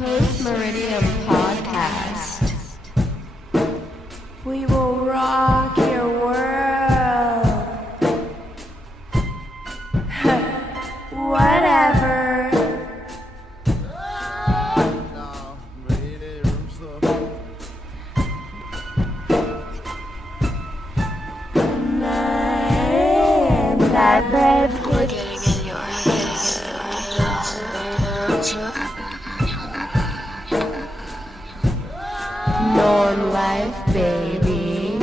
Post-Meridian Podcast. We will rock your world. Whatever. That bread. We're getting in your head. Norm life, baby.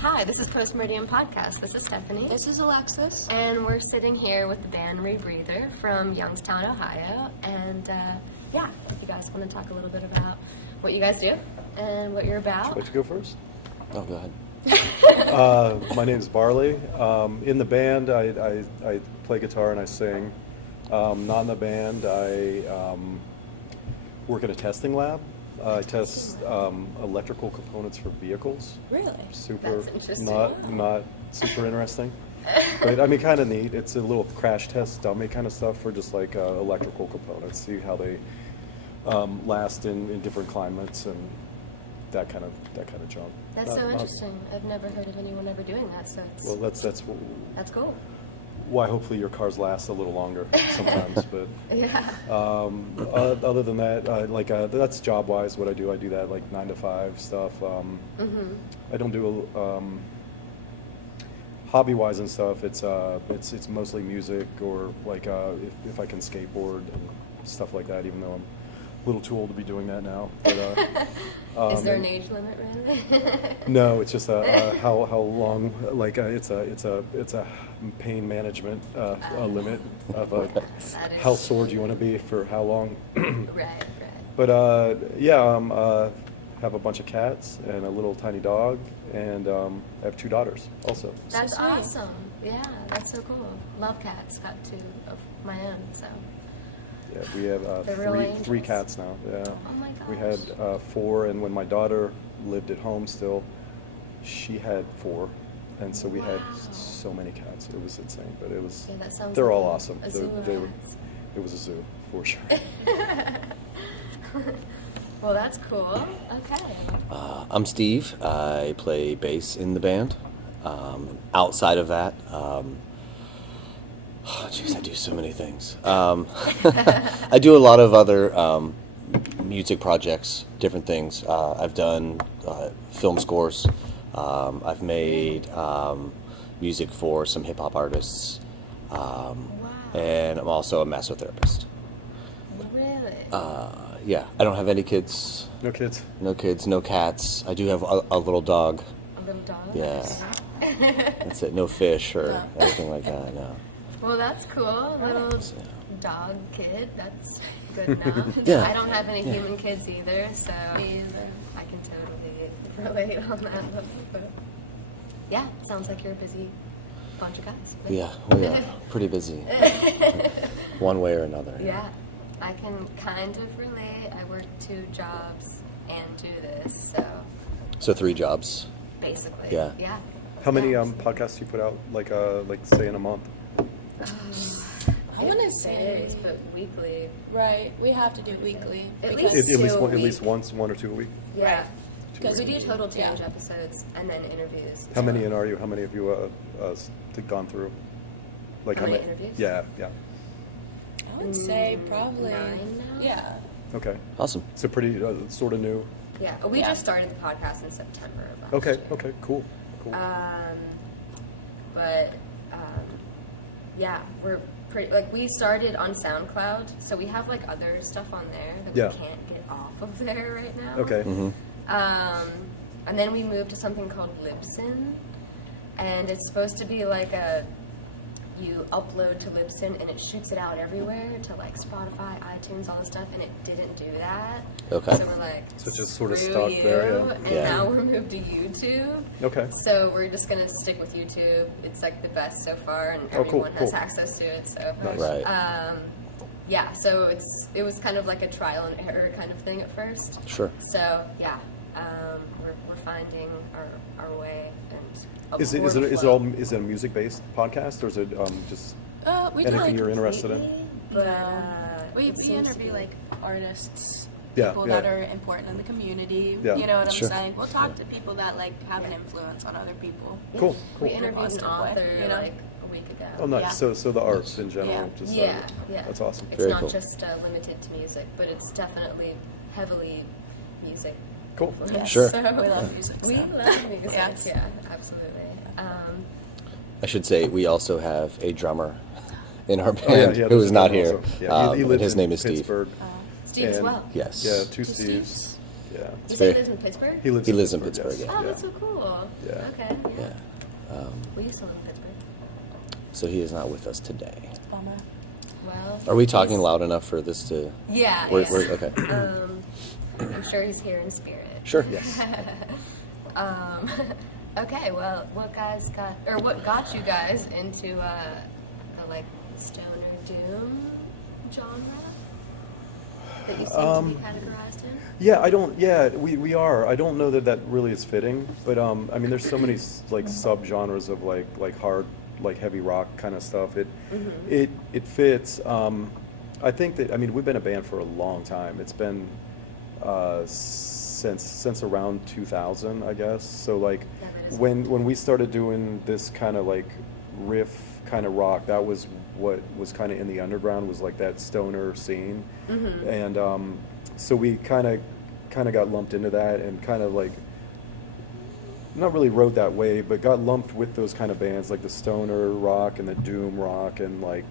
Hi, this is Post Meridian Podcast. This is Stephanie. This is Alexis. And we're sitting here with the band Rebreather from Youngstown, Ohio. And if you guys want to talk a little bit about what you guys do and what you're about. Would you like to go first? Oh, go ahead. My name is Barley. In the band, I play guitar and I sing. Not in the band, I work at a testing lab. I test electrical components for vehicles. Really? Super, That's interesting. not super interesting. But I mean, kind of neat. It's a little crash test dummy kind of stuff for just like electrical components. See how they last in different climates and that kind of junk. That's so interesting. I've never heard of anyone ever doing that. So it's, Well, that's cool. why hopefully your cars last a little longer sometimes. But Yeah. other than that, that's job wise what I do. I do that like 9 to 5 stuff. I don't do hobby wise and stuff. It's mostly music or like if I can skateboard and stuff like that. Even though I'm a little too old to be doing that now. But, Is there an age limit, really? No, it's just how long. Like it's a pain management limit of how sore do you want to be for how long. Right. But have a bunch of cats and a little tiny dog, and I have 2 daughters also. That's sweet. awesome. Yeah, that's so cool. Love cats. Got 2 of my own, so. Yeah, we have They're real three angels. cats now. Yeah. Oh my gosh. We had 4, and when my daughter lived at home still, she had 4, and so we had Wow. so many cats. It was insane, but it was. Yeah, that sounds They're like all a awesome. zoo of cats. It was a zoo for sure. Well, that's cool. Okay. I'm Steve. I play bass in the band. Outside of that, I do so many things. I do a lot of other music projects, different things. I've done film scores. I've made music for some hip hop artists. And I'm also a massotherapist. Really? Yeah, I don't have any kids. No kids. No kids, no cats. I do have a little dog. A little dog? Yeah. That's it. No fish or anything like that. No. Well, that's cool. Little dog kid. That's good enough. Yeah. I don't have any human kids either, so I can totally relate on that. But yeah, sounds like you're a busy bunch of guys. But Yeah, we are pretty busy. One way or another. yeah, I can kind of relate. I work 2 jobs and do this, so So 3 jobs. basically, Yeah. yeah. How many Yeah. podcasts do you put out? Like say in a month? I want to It say, varies, but weekly. right, we have to do it weekly. At because- least- At least 2 a at least week. once, 1 or 2 a week. Yeah. Because We do total yeah. change episodes and then interviews. How many in are you? How many have you gone through? Like How many interviews? Yeah. I would say probably 9 now? Yeah. Okay. Awesome. So pretty sort of new. Yeah, we Yeah. just started the podcast in September of last Okay. year. Okay. Cool. But yeah, we're pretty like we started on SoundCloud, so we have like other stuff on there that Yeah. we can't get off of there right now. Okay. And then we moved to something called Libsyn, and it's supposed to be like a you upload to Libsyn and it shoots it out everywhere to like Spotify, iTunes, all this stuff, and it didn't do that. Okay. So we're like, So it's just sort of "Screw stuck you," there, yeah. And Yeah. now we're moved to YouTube. Okay. So we're just gonna stick with YouTube. It's like the best so far, and Oh, cool, everyone has cool. access to it. So Nice. Right. yeah, so it was kind of like a trial and error kind of thing at first. Sure. So yeah, we're finding our way and. Is it a music based podcast, or is it just We do anything like you're interested in? But we it seems to interview be- like artists, Yeah, people yeah. that are important in the community. Yeah. You know what Sure. I'm saying? We'll talk to people that like have an influence on other people. Cool, We cool. interviewed an Positive way, author you know? like a week ago. Oh, nice. Yeah. So the arts in general. Yeah. Just, Yeah, yeah. That's awesome. It's Very not cool. just limited to music, but it's definitely heavily music. Cool. Yes. Sure. So We love music. We so. love music. Yes. Yeah, absolutely. I should say we also have a drummer in our Oh, band who there's is a not drummer here. also. Yeah, he And lives his in name is Pittsburgh. Steve as And- well. Steve. Yes. Yeah, two Two Steves. Steves? Yeah. You It's say very- he lives in Pittsburgh? He lives in Pittsburgh, yes. yeah. Oh, that's so cool. Yeah. Okay. Yeah. We used to live in Pittsburgh. So he is not with us today. Bummer. Well. Are we talking he's- loud enough for this to? Yeah. We're, yeah. we're, okay. I'm sure he's here in spirit. Sure. Yes. Okay, well, what got you guys into a like stoner doom genre that you seem to be categorized in? Yeah, I don't. Yeah, we are. I don't know that really is fitting, but I mean, there's so many like subgenres of like hard, like heavy rock kind of stuff. It fits. I think that we've been a band for a long time. It's been since around 2000, I guess. So like Yeah, that is- when we started doing this kind of like riff kind of rock, that was what was kind of in the underground, was like that stoner scene. And so we kind of got lumped into that, and kind of like not really rode that wave, but got lumped with those kind of bands like the stoner rock and the doom rock and like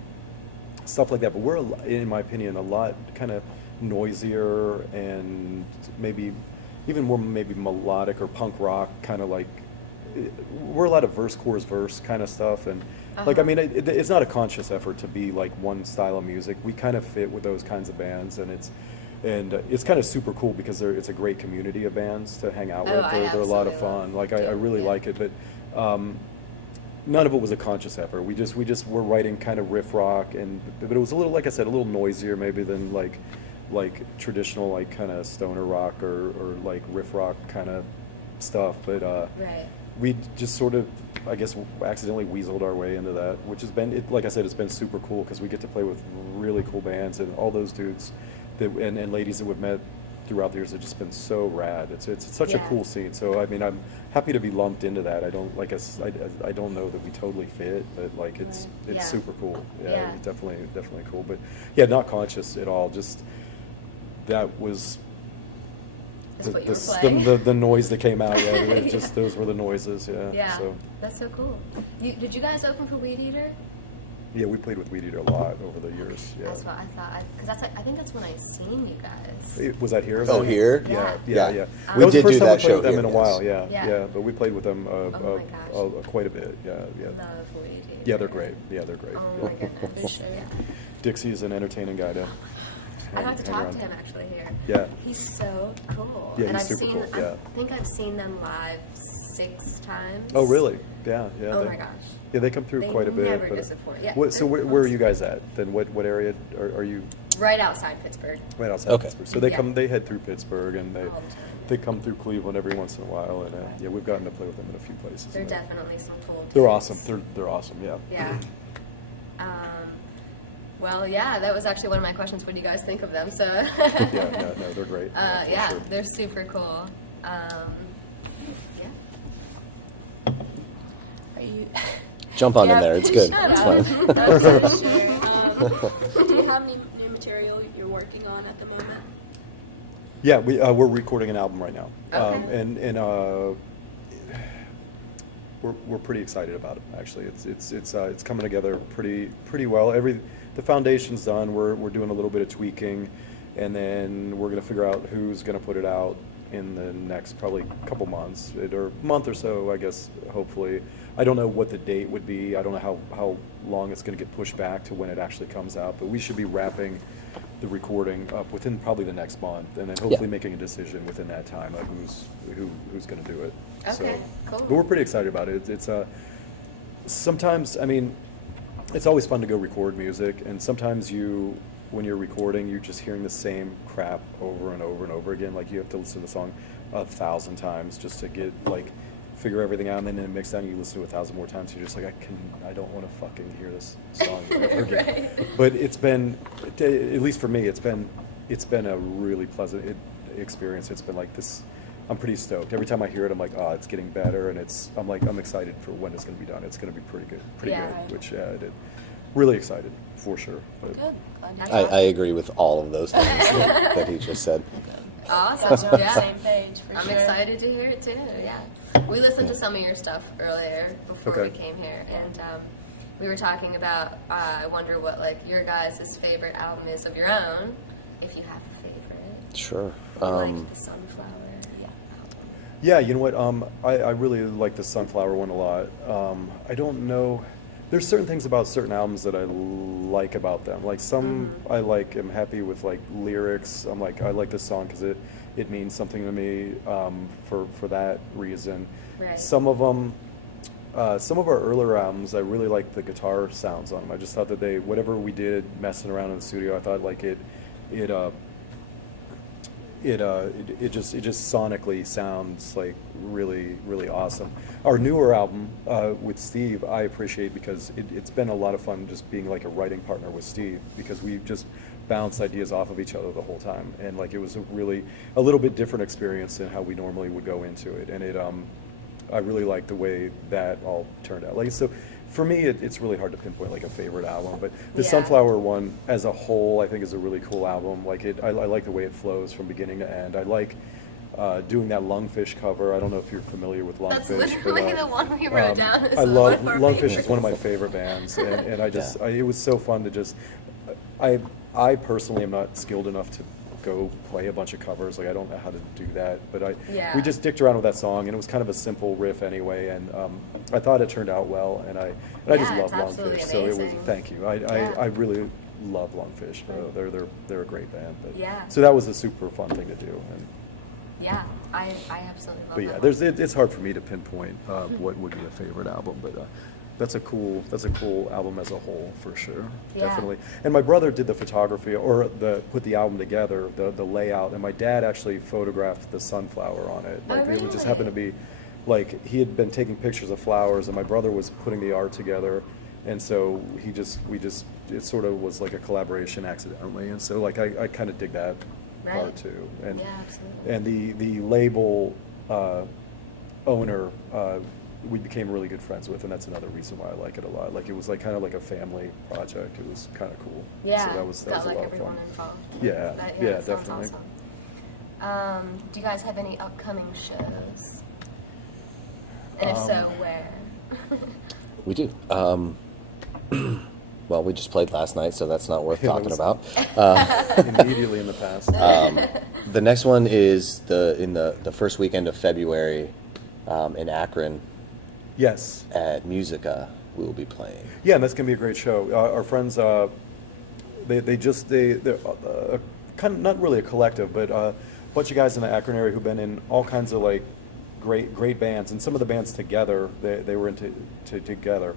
stuff like that. But we're, in my opinion, a lot kind of noisier and maybe even more maybe melodic or punk rock kind of like. We're a lot of verse, chorus, verse kind of stuff, and like it's not a conscious effort to be like one style of music. We kind of fit with those kinds of bands, and it's kind of super cool because it's a great community of bands to hang out Oh, with. I They're a lot of absolutely fun. love Like I it, really yeah. like it, but none of it was a conscious effort. We just were writing kind of riff rock, but it was a little, like I said, a little noisier maybe than like traditional like kind of stoner rock or like riff rock kind of stuff. But Right. we just sort of, I guess, accidentally weaseled our way into that, which has been, like I said, it's been super cool because we get to play with really cool bands, and all those dudes and ladies that we've met throughout the years have just been so rad. It's such a Yeah. cool scene. So I'm happy to be lumped into that. I don't I don't know that we totally fit, but like it's Right. Yeah. super cool. Yeah, Yeah. It's definitely cool. But yeah, not conscious at all. Just that was. That's what you were playing. The noise that came out, yeah, it just those were the noises, yeah. Yeah, So that's so cool. Did you guys open for Weed Eater? yeah, we played with Weed Eater a lot over the years. Yeah. That's what I thought. Because I think that's when I seen you guys. Was that here? Oh, here? Yeah, Yeah. yeah, yeah. We That was the did first do time that we played show with them here, in a yes. while. Yeah, Yeah. yeah. But we played with them Oh my gosh. quite a bit. Yeah, yeah. Love Weed Eater. Yeah, they're great. Yeah, they're great. Oh yeah. my goodness. Yeah. Dixie is an entertaining guy to. I got to hang talk around. to him actually here. Yeah. He's so cool. Yeah, and he's I've super seen, cool, yeah. I think I've seen them live 6 times. Oh, really? Yeah, yeah. Oh they- my gosh. Yeah, they come through They quite a bit. never but- disappoint. Yeah, So they're where are you close. guys at? Then what area are you? Right outside Pittsburgh. Right outside Okay. Pittsburgh. So they Yeah. they head through Pittsburgh, and All the time. they come through Cleveland every once in a while, and yeah, we've gotten to play with them in a few places. They're and definitely some cool They're dudes. awesome. They're awesome. Yeah. Yeah. Well, yeah, that was actually one of my questions. What do you guys think of them? So. Yeah. No, they're great. for Yeah, sure. they're super cool. Yeah. Are you? Jump on in Yeah, there. It's good. shut It's up. fine. That's so sure. Do you have any new material you're working on at the moment? Yeah, we're recording an album right now, Okay. and we're pretty excited about it. Actually, it's coming together pretty well. The foundation's done. We're doing a little bit of tweaking, and then we're gonna figure out who's gonna put it out, in the next probably couple months, or month or so, I guess, hopefully. I don't know what the date would be. I don't know how long it's going to get pushed back to when it actually comes out, but we should be wrapping the recording up within probably the next month, and then hopefully making a decision within that time, like who's going to do it. Okay, cool. But we're pretty excited about it. It's sometimes, I mean, it's always fun to go record music, and sometimes when you're recording, you're just hearing the same crap over and over and over again. Like, you have to listen to the song 1,000 times just to get, like, figure everything out, and then in a mix down, you listen to it 1,000 more times. You're just like, I don't want to fucking hear this song ever again. Right. But it's been, at least for me, it's been a really pleasant experience. It's been like this. I'm pretty stoked. Every time I hear it, I'm like, oh, it's getting better, and I'm excited for when it's going to be done. It's going to be pretty good, which I did. Really excited, for sure. But Good. Glad to I, hear I agree with all of those things that he just said. Awesome. So we're on the Yeah. same page for I'm sure. excited to hear it too. Yeah, we listened to some of your stuff earlier before Okay. we came here, and we were talking about. I wonder what like your guys' favorite album is of your own, if you have a favorite. Sure. Like the Sunflower. Yeah. yeah, you know what? I really like the Sunflower one a lot. I don't know. There's certain things about certain albums that I like about them. Like some, I like am happy with like lyrics. I'm like, I like this song because it means something to me for that reason. Right. Some of them, some of our earlier albums, I really liked the guitar sounds on them. I just thought that whatever we did messing around in the studio, I thought like it just sonically sounds like really, really awesome. Our newer album with Steve, I appreciate because it's been a lot of fun just being like a writing partner with Steve, because we've just bounced ideas off of each other the whole time, and like it was a little bit different experience than how we normally would go into it, and I really like the way that all turned out. Like, so for me, it's really hard to pinpoint like a favorite album, but the Yeah. Sunflower one as a whole, I think, is a really cool album. Like I like the way it flows from beginning to end. I like doing that Lungfish cover. I don't know if you're familiar with Lungfish. That's literally but, the one we wrote down. As I one love of our Lungfish. favorites. Is one of my favorite bands, and I just it was so fun to just. I personally am not skilled enough to go play a bunch of covers. Like, I don't know how to do that, but Yeah. we just dicked around with that song, and it was kind of a simple riff anyway, and I thought it turned out well, and I just Yeah, love it's absolutely Lungfish. So it was amazing. thank you. Yeah. I really love Lungfish. They're a great band. But, Yeah. So that was a super fun thing to do. And, Yeah, I absolutely love but yeah, that one. it's hard for me to pinpoint what would be a favorite album, but that's a cool album as a whole for sure, Yeah. definitely. And my brother did the photography or put the album together, the layout, and my dad actually photographed the sunflower on it. Oh, Like it would just really? happen to be, like he had been taking pictures of flowers, and my brother was putting the art together, and so it sort of was like a collaboration accidentally, and so like I kind of dig that Right. part too, and Yeah, absolutely. and the label owner we became really good friends with, and that's another reason why I like it a lot. Like it was like kind of like a family project. It was kind of cool. Yeah, So that was got a like lot of everyone fun. involved. Yeah, That- yeah, that sounds definitely. awesome. Do you guys have any upcoming shows? And if so, where? We do. Well, we just played last night, so that's not worth Yeah, that talking was- about. Immediately in the past. The next one is in the first weekend of February in Akron Yes. at Musica. We will be playing. Yeah, and that's gonna be a great show. Our friends, they're kind of not really a collective, but a bunch of guys in the Akron area who've been in all kinds of like great bands, and some of the bands together they were into together.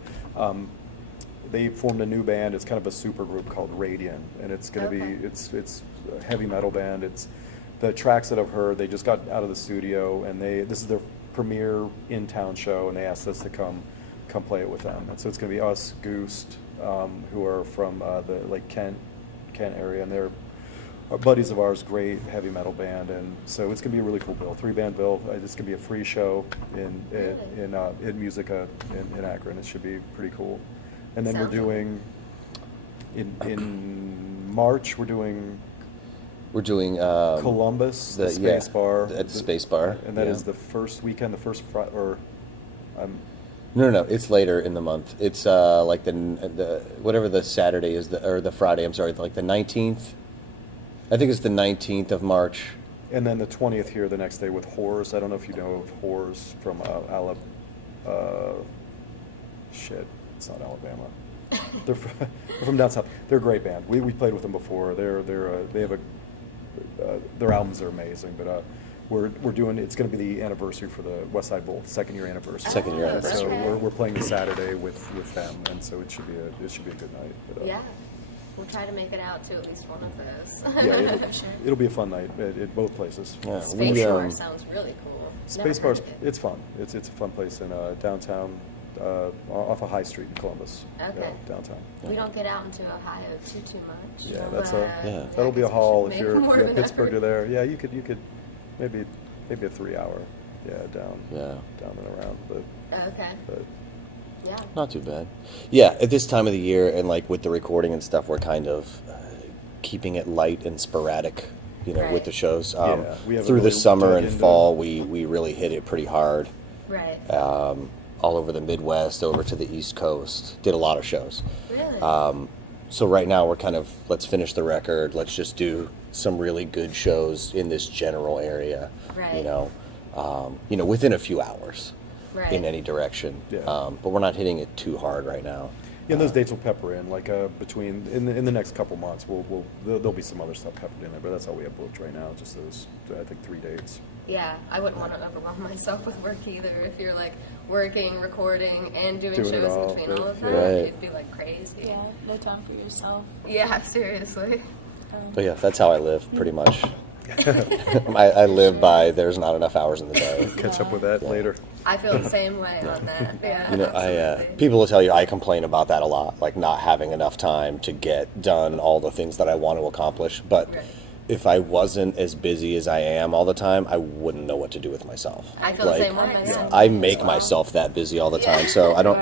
They formed a new band. It's kind of a super group called Radiant, and it's gonna Okay. be it's a heavy metal band. It's the tracks that I've heard. They just got out of the studio, and this is their premiere in town show, and they asked us to come play it with them. And so it's going to be us, Goose, who are from the like Kent area, and they're buddies of ours, great heavy metal band. And so it's going to be a really cool bill, 3-band bill. It's going to be a free show in Musica in Akron. It should be pretty cool. And then Sounds we're doing in March. We're doing Columbus, the Space Bar. at Space Bar, And that yeah. is the first weekend, the first Friday, or No, it's later in the month. It's like the whatever the Saturday is, or the Friday. I'm sorry, like the 19th. I think it's the 19th of March And then the 20th here the next day with Whores. I don't know if you know of Whores from shit, it's not Alabama. They're from down south. They're a great band. We played with them before. They have their albums are amazing. But we're doing. It's going to be the anniversary for the West Side Bowl, 2nd year anniversary. Second year And so anniversary. we're playing this Saturday with them, and so it should be a good night. But, Yeah. We'll try to make it out to at least one of those. yeah, Sure. it'll be a fun night at both places. Yeah, Space we, Shore sounds really cool. Space Never Bar's, heard of it. it's fun. It's a fun place in downtown, off of High Street in Columbus. Okay. Yeah, downtown. We don't get out into Ohio too much. Yeah, that's but, Yeah. that'll be I a guess we haul should if make you're more of an Pittsburgh to effort. there. Yeah, you could maybe a 3-hour, down and around, Okay. but Yeah. Not too bad. Yeah, at this time of the year and like with the recording and stuff, we're kind of keeping it light and sporadic, with Right. the shows. Yeah, we haven't Through the really summer dug and into fall, it. we really hit it pretty hard. Right. All over the Midwest, over to the East Coast. Did a lot of shows. Really? So right now we're kind of, let's finish the record. Let's just do some really good shows in this general area. Right. Within a few hours. Right. In any direction. Yeah. But we're not hitting it too hard right now. yeah, and those dates will pepper in like between in the next couple months. There'll be some other stuff peppered in there, but that's all we have booked right now. Just those, I think, 3 dates. Yeah, I wouldn't want to overwhelm myself with work either. If you're like working, recording, and doing Doing it shows all, between all of that, right. it'd be like crazy. Yeah, no time for yourself. Yeah, seriously. But yeah, that's how I live pretty much. I live by there's not enough hours in the day. Catch up with that later. I feel the same way on that. Yeah. absolutely. People will tell you I complain about that a lot, like not having enough time to get done all the things that I want to accomplish. But Right. if I wasn't as busy as I am all the time, I wouldn't know what to do with myself. I feel the same way myself. I make myself that busy all the time, so I don't.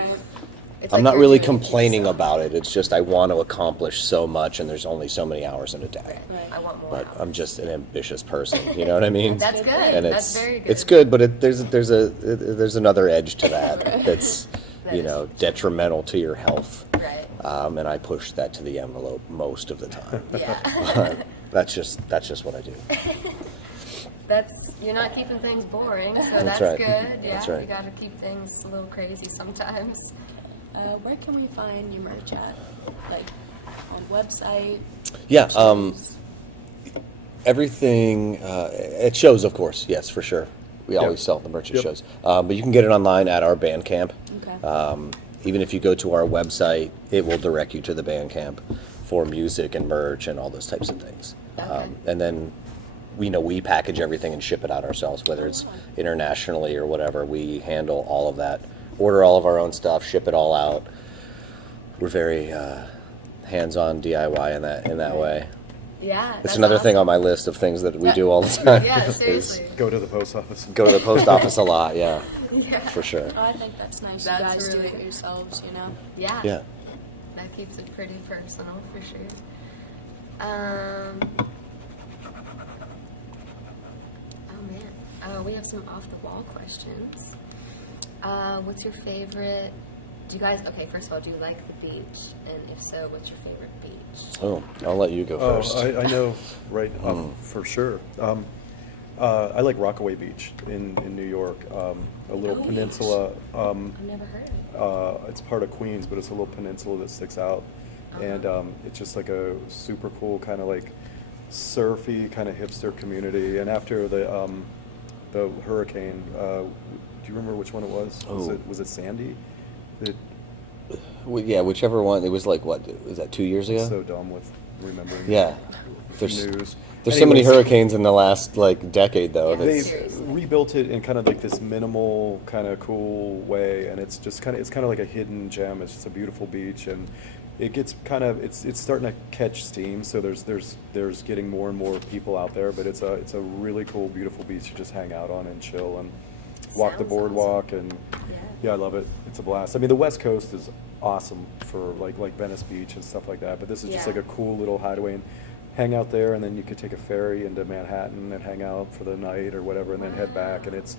It's I'm like not you're really doing it complaining yourself. about it. It's just I want to accomplish so much, and there's only so many hours in a day. I want more. But hours. I'm just an ambitious person. You know what I mean? That's good. And That's very good. It's good, but there's another edge to that that's That is detrimental to your health. Right. And I push that to the envelope most of the time. Yeah. That's just what I do. You're not keeping things boring, so That's that's right. good. Yeah. That's right. You got to keep things a little crazy sometimes. Where can we find your merch at? Like on website? Yeah. shows? Everything at shows, of course. Yes, for sure. We always sell the merch at Yep. shows. But you can get it online at our Bandcamp. Okay. Even if you go to our website, it will direct you to the Bandcamp for music and merch and all those types of things. Okay. And then, we package everything and ship it out ourselves, whether it's internationally or whatever. We handle all of that. Order all of our own stuff, ship it all out. We're very hands-on DIY in that way. Yeah. It's that's another thing awesome. on my list of things that we do all the time. Yeah, is seriously. Go to the post office. And go to the post office a lot, yeah, Yeah. for sure. Oh, I think that's nice. That's you guys really do it good. yourselves, Yeah. Yeah. That keeps it pretty personal for sure. Oh man. We have some off the wall questions. What's your favorite? Okay, first of all, do you like the beach? And if so, what's your favorite beach? Oh, I'll let you go Oh, first. I know, right, for sure. I like Rockaway Beach in New York, a little Oh, peninsula. I've never heard of it. It's part of Queens, but it's a little peninsula that sticks out, and it's just like a super cool kind of like surfy kind of hipster community. And after the hurricane, do you remember which one it was? Oh. Was it Sandy? Well, yeah, whichever one. It was like, what, was that 2 years ago? So dumb with remembering. Yeah. the There's, news. there's so many Anyways, hurricanes in the last, decade, though. Yeah. That's, They've rebuilt it in kind of like this minimal, kind of cool way, and it's just kind of like a hidden gem. It's just a beautiful beach, and it gets it's starting to catch steam. So there's getting more and more people out there, but it's a really cool, beautiful beach to just hang out on and chill and walk the Sounds boardwalk, and yeah, I love it. It's a blast. I mean, the West Coast is awesome for like Venice Beach and stuff like that, but this is just Yeah. like a cool little hideaway, and hang out there, and then you could take a ferry into Manhattan and hang out for the night or whatever, and then head back, and it's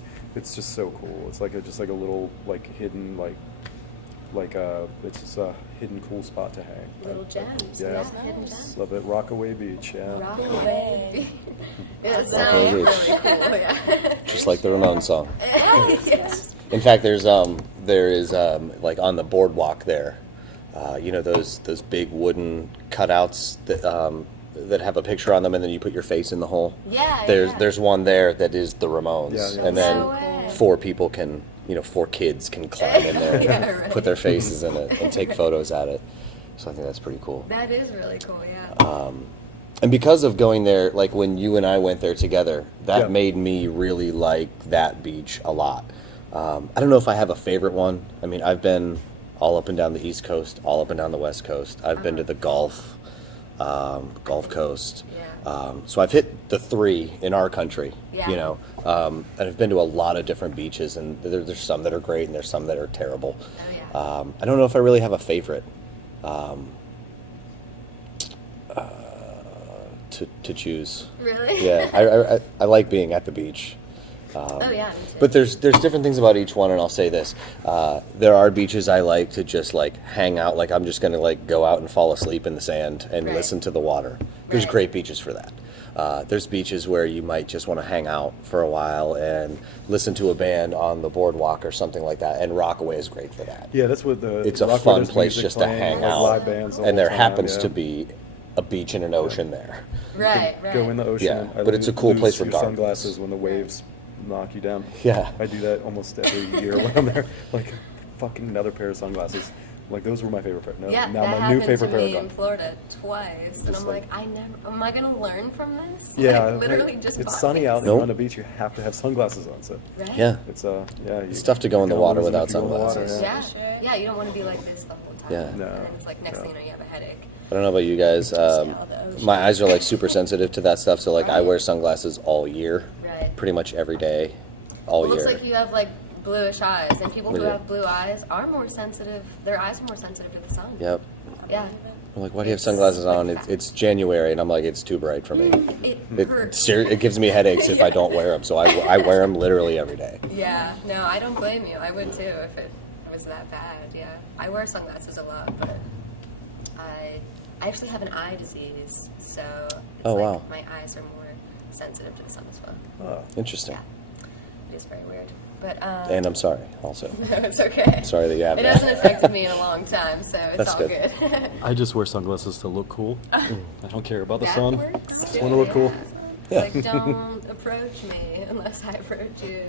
just so cool. It's like just like a little hidden like it's just a hidden cool spot to hang. Little gems. Yeah. Hidden gems. Love it. Rockaway Beach. Yeah. Rockaway. Yeah, it sounds Rockaway really Beach. cool. Yeah. Just like the Ramones song. Yes. In fact, there is like on the boardwalk there, you know those big wooden cutouts that have a picture on them, and then you put your face in the hole. Yeah. There's one there that is the Ramones, Yeah, yeah. and then No way. 4 people can, 4 kids can climb in there, Yeah, and right. put their faces in it, and take photos at it. So I think that's pretty cool. That is really cool. Yeah. And because of going there, like when you and I went there together, that Yeah. made me really like that beach a lot. I don't know if I have a favorite one. I mean, I've been all up and down the East Coast, all up and down the West Coast. I've been to the Gulf Coast. Yeah. So I've hit the 3 in our country, Yeah. and I've been to a lot of different beaches, and there's some that are great and there's some that are terrible. Oh, yeah. I don't know if I really have a favorite to choose. Really? Yeah, I like being at the beach. Oh yeah. Me too. But there's different things about each one, and I'll say this: there are beaches I like to just like hang out. Like I'm just gonna like go out and fall asleep in the sand and Right. listen to the water. There's Right. great beaches for that. There's beaches where you might just want to hang out for a while and listen to a band on the boardwalk or something like that. And Rockaway is great for that. Yeah, that's what the. It's a Rockaway, fun there's place music just playing, to hang like out, live bands the and there whole time, happens yeah. to be a beach and an ocean there. Right. Right. Go in the ocean. Yeah, and but it's a cool lose place for your dark. sunglasses when the waves knock you down. Yeah. I do that almost every year when I'm there. Like, fucking another pair of sunglasses. Like, those were my favorite pair. No, Yeah, now that my happened new favorite to pair are me in gone. Florida twice, and Just I'm like- like, am I gonna learn from this? Yeah, Like, literally hey, just. it's bought sunny these. out and Nope. you're on the beach. You have to have sunglasses on. So Right? Yeah. it's yeah. It's tough to go in the you can water lose them without if you go in the water, sunglasses. Yeah. Sure. Yeah, you don't want to be like this the whole time. Yeah. And No, then it's like next no. thing you know, you have a headache. I don't know about you guys. Just out of the ocean. My eyes are like super sensitive to that stuff, so like I Right. wear sunglasses all year, Right. pretty much every day, all It looks year. like you have like bluish eyes, and people who Yeah. have blue eyes are more sensitive. Their eyes are more sensitive to the sun. Yep. Yeah. I'm like, why do you have It's sunglasses like on? that. It's January, and I'm like, it's too bright for me. It hurts. It gives me headaches if I don't wear them, so I wear them literally every day. Yeah, no, I don't blame you. I would too if it was that bad. Yeah, I wear sunglasses a lot, but I actually have an eye disease, so it's Oh, like wow. my eyes are more sensitive to the sun as well. Oh. Interesting. Yeah, it is very weird, but And I'm sorry, also. no, it's okay. Sorry that you have It that. hasn't affected me in a long time, so it's That's all good. good. I just wear sunglasses to look cool. I don't care about the That sun. works Just too, want to look cool. Yeah. Like, don't approach me unless I approach you.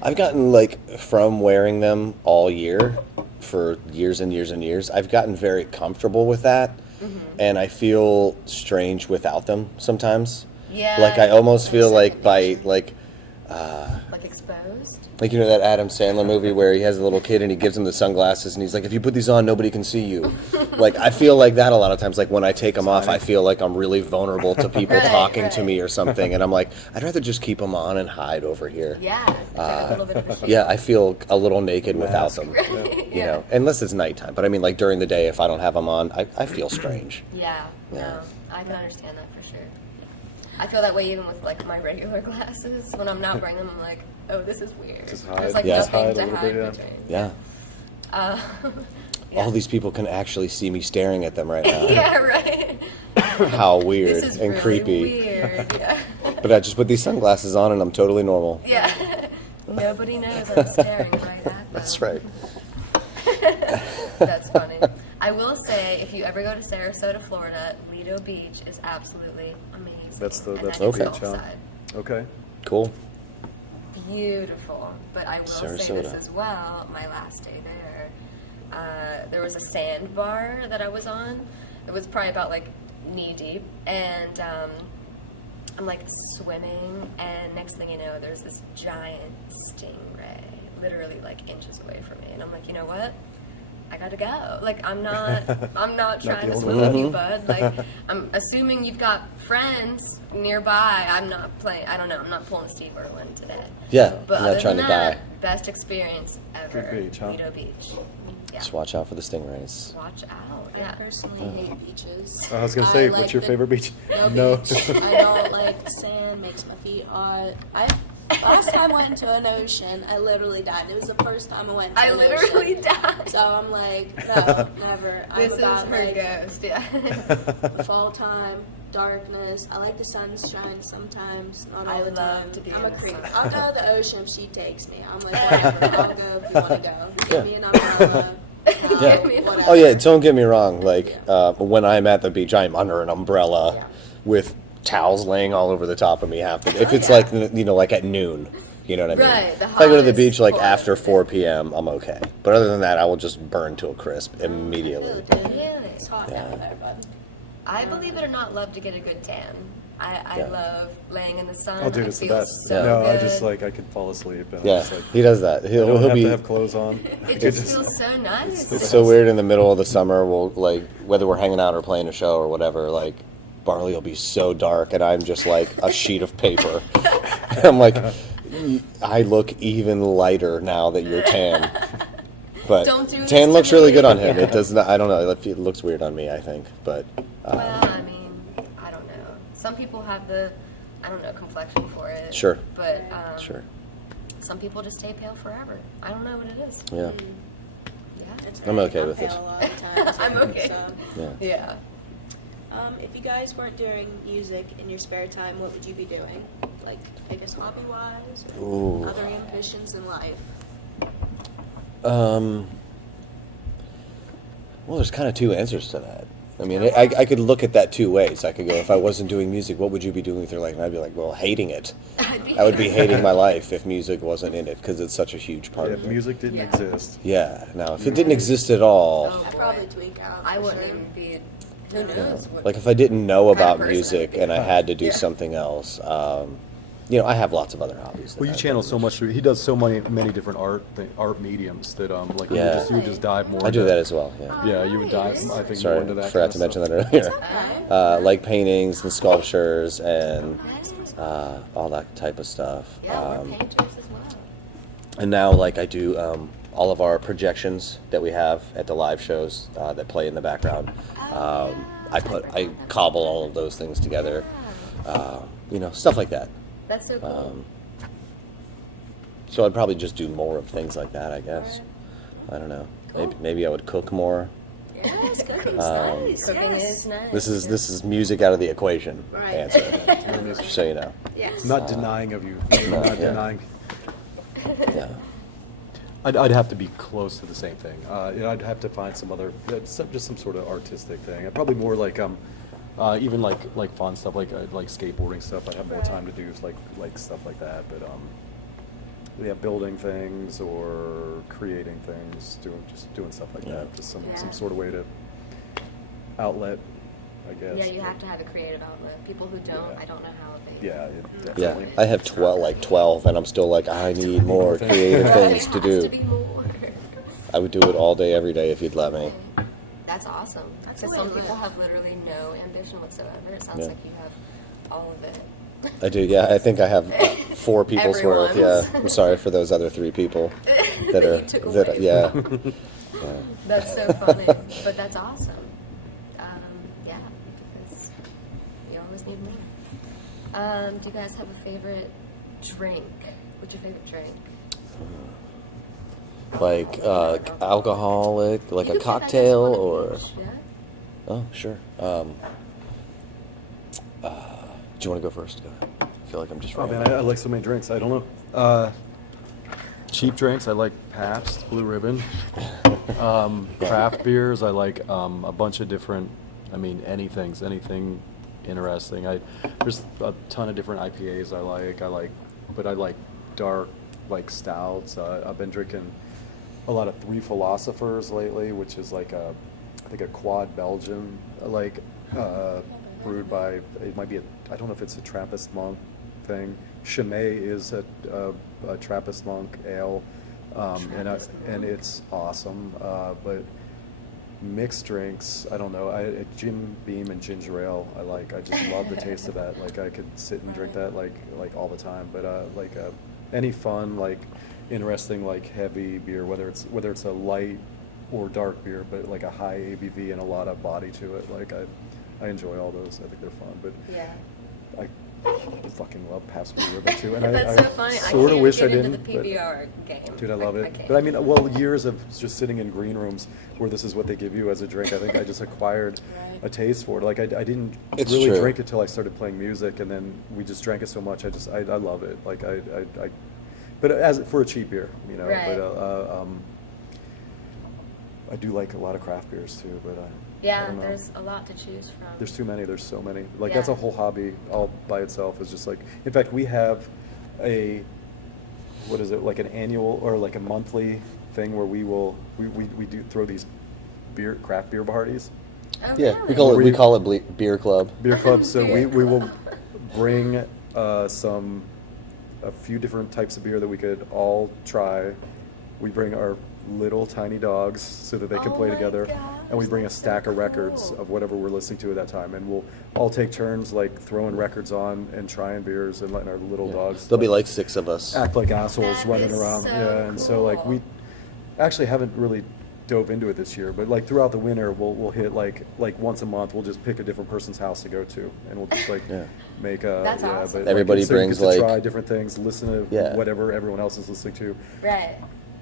I've gotten like from wearing them all year for years and years and years. I've gotten very comfortable with that, and I feel strange without them sometimes. Yeah. Like I almost feel like second by nature. like Exposed. like you know that Adam Sandler movie where he has a little kid and he gives him the sunglasses and he's like, if you put these on, nobody can see you. Like I feel like that a lot of times. Like when I take them off, I feel like I'm really vulnerable to people Right, talking to right. me or something, and I'm like, I'd rather just keep them on and hide over here. Yeah, it's like a little bit of a shame. Yeah, I feel a little naked without Mask. them. Right, You yeah. know, unless it's nighttime. But I mean, like during the day, if I don't have them on, I feel strange. Yeah, Yeah. no, I can understand that for sure. I feel that way even with like my regular glasses. When I'm not wearing them, I'm like, oh, this is weird. Just hide. There's like Yeah. Just nothing hide a to little hide bit, yeah. between. Yeah. Uh, yeah. All these people can actually see me staring at them right now. Yeah, right. How weird This is and really creepy. Weird. Yeah. But I just put these sunglasses on and I'm totally normal. Yeah. Nobody knows I'm staring right at them. That's right. That's funny. I will say, if you ever go to Sarasota, Florida, Lido Beach is absolutely amazing. That's the And that's then the it's beach, huh? Gulfside. Okay. Cool. Beautiful. But I will say Sarasota. this as well. My last day there was a sandbar that I was on. It was probably about like knee deep, and I'm like swimming, and next thing you know, there's this giant stingray, literally like inches away from me, and I'm like, you know what? I gotta go. Like I'm not trying to dealing swim with with you, that. bud. Like I'm assuming you've got friends nearby. I'm not playing. I don't know. I'm not pulling a Steve Irwin today. Yeah, But I'm not other than than die. that, best experience ever. Good beach, huh? Lido Beach. Yeah. Just watch out for the stingrays. Watch out. I Yeah. personally hate beaches. I was gonna say, like what's your the- favorite beach? No beach. I don't like sand. Makes my feet hot. Last time I went to an ocean, I literally died. It was the first time I went to I an literally ocean. died. So I'm like, no, never. This I'm is about her like ghost, yeah. fall time, darkness. I like the sunshine sometimes, not all I the love time. to be I'm in a the creep. sun. I'll go to the ocean if she takes me. I'm like, whatever. I'll go if you want to go. Give me an umbrella. Yeah. Give me an whatever. Oh yeah, don't get me wrong. Like when I'm at the beach, I'm under an umbrella Yeah. with towels laying all over the top of me. Half the if Oh, it's yeah. like like at noon, you know what I mean. Right, the If I go to the hottest beach like part. after 4 p.m., I'm okay. But other than that, I will just burn to a crisp immediately. Really? It's hot Yeah. down there, bud. I, believe it or not, love to get a good tan. I Yeah. love laying in the sun. Oh, dude, It it's the feels best. so No, good. I just like I could fall asleep and I'm Yeah, just like he does that. I He'll don't have be. to have clothes on. It just feels so nice. It's so weird in the middle of the summer. We'll like whether we're hanging out or playing a show or whatever. Like Barley will be so dark, and I'm just like a sheet of paper. I'm like, I look even lighter now that you're tan. But Don't do this tan to looks really me. good on him. It does not. I don't know. It looks weird on me. I think, but Well, I mean, I don't know. Some people have the, I don't know, complexion for it. Sure. But sure. some people just stay pale forever. I don't know what it is. Yeah. Yeah. It's I'm great. okay with pale it. a lot of times, I'm yeah, okay. so. Yeah. Yeah. If you guys weren't doing music in your spare time, what would you be doing? Like, I guess hobby-wise, or Ooh. other ambitions in life? Well, there's kind of two answers to that. I mean, I could look at that two ways. I could go, if I wasn't doing music, what would you be doing with your life? And I'd be like, well, hating it. I would be hating my life if music wasn't in it because it's such a huge part Yeah, of if it. music didn't Yeah. exist. Yeah. Now, if it didn't exist at all, Oh, I'd boy. probably tweak out. I for wouldn't sure. even be, who knows? What, like if I didn't know Kind of about person music I'd be. and I had to do Yeah. something else, I have lots of other hobbies. that Well, you I channel do. so much. He does so many different art mediums that like Yeah. you would just dive more. I do into- that as well. Yeah. Yeah, you would dive. I think Sorry, more into that. forgot to mention that earlier. Okay. Like paintings and sculptures and Nice. all that type of stuff. Yeah, we're painters as well. And now, like, I do all of our projections that we have at the live shows that play in the background. I cobble all of those things together. Stuff like that. That's so cool. So I'd probably just do more of things like that, I guess. I don't know. Cool. Maybe I would cook more. Yes, cooking's Um, nice. Cooking yes. is nice. This is music out of the equation. Right. Answer. Just so you know. Yes. Not denying of you. No, Not yeah. denying. Yeah. I'd have to be close to the same thing. I'd have to find some other, just some sort of artistic thing. Probably more like even like fun stuff like skateboarding stuff. I'd have more time to do like stuff like that. But yeah, building things or creating things, doing stuff like that. Just some Yeah. sort of way to outlet, I guess. Yeah, you have to have a creative outlet. People who don't, Yeah. I don't know how they. Yeah, Yeah, definitely. I have 12, and I'm still like, I need more creative things to There has to do. be more. I would do it all day, every day if you'd let me. That's awesome. That's Because the way some to people live. have literally no ambition whatsoever. It sounds Yeah. like you have all of it. I do, yeah. I think I have 4 people's worth. Yeah, Everyone's. I'm sorry for those other 3 people that That are you took that. away. Yeah, yeah. That's so funny, but that's awesome. Yeah, because you always need more. Do you guys have a favorite drink? What's your favorite drink? Like alcoholic, like You a could put that as cocktail, one of or each, yeah? oh, sure. Do you want to go first? Go ahead. I feel like I'm just Oh running. man, I like so many drinks. I don't know. Cheap drinks. I like Pabst Blue Ribbon. Craft beers. I like a bunch of different. I mean, anything interesting. There's a ton of different IPAs I like, but I like dark, like stouts. I've been drinking a lot of Three Philosophers lately, which is like I think a quad Belgian, brewed by, it might be I don't know if it's a Trappist monk thing. Chimay is a Trappist monk ale, and it's awesome. But mixed drinks, I don't know. Jim Beam and ginger ale, I just love the taste of that. Like I could sit and drink that like all the time. But any fun, like interesting, like heavy beer, whether it's a light or dark beer, but like a high ABV and a lot of body to it. Like I enjoy all those. I think they're fun. But Yeah. fucking love Pabst Blue Ribbon too. And That's I so funny. I sort of can't wish get I into didn't. the but- PBR game. Dude, I love it. can't. But I mean, well, years of just sitting in green rooms where this is what they give you as a drink, I think I just acquired Right. a taste for it. Like, I didn't It's really true. drink it till I started playing music, and then we just drank it so much. I love it. Like, but as for a cheap beer, you know. Right. But I do like a lot of craft beers too. But I Yeah, don't know. there's a lot to choose from. There's too many. There's so many. Like, that's a Yeah. whole hobby all by itself. Is just like, in fact, we have what is it, like an annual or like a monthly thing where we do throw these craft beer parties, Oh, Yeah, really? we call it beer club. beer clubs. So Beer we will club. bring a few different types of beer that we could all try. We bring our little tiny dogs so that they can Oh play my together, and we gosh, bring a that's so stack of records cool. of whatever we're listening to at that time, and we'll all take turns like throwing records on and trying beers and letting our little dogs. There'll be like 6 of us. act like assholes That running is around. so Yeah, and so like cool. we actually haven't really dove into it this year, but like throughout the winter we'll hit like once a month we'll just pick a different person's house to go to, and we'll just like Yeah. make a That's yeah. awesome. But Everybody like, so you brings, get to like- try different things, listen to Yeah. whatever everyone else is listening to, Right.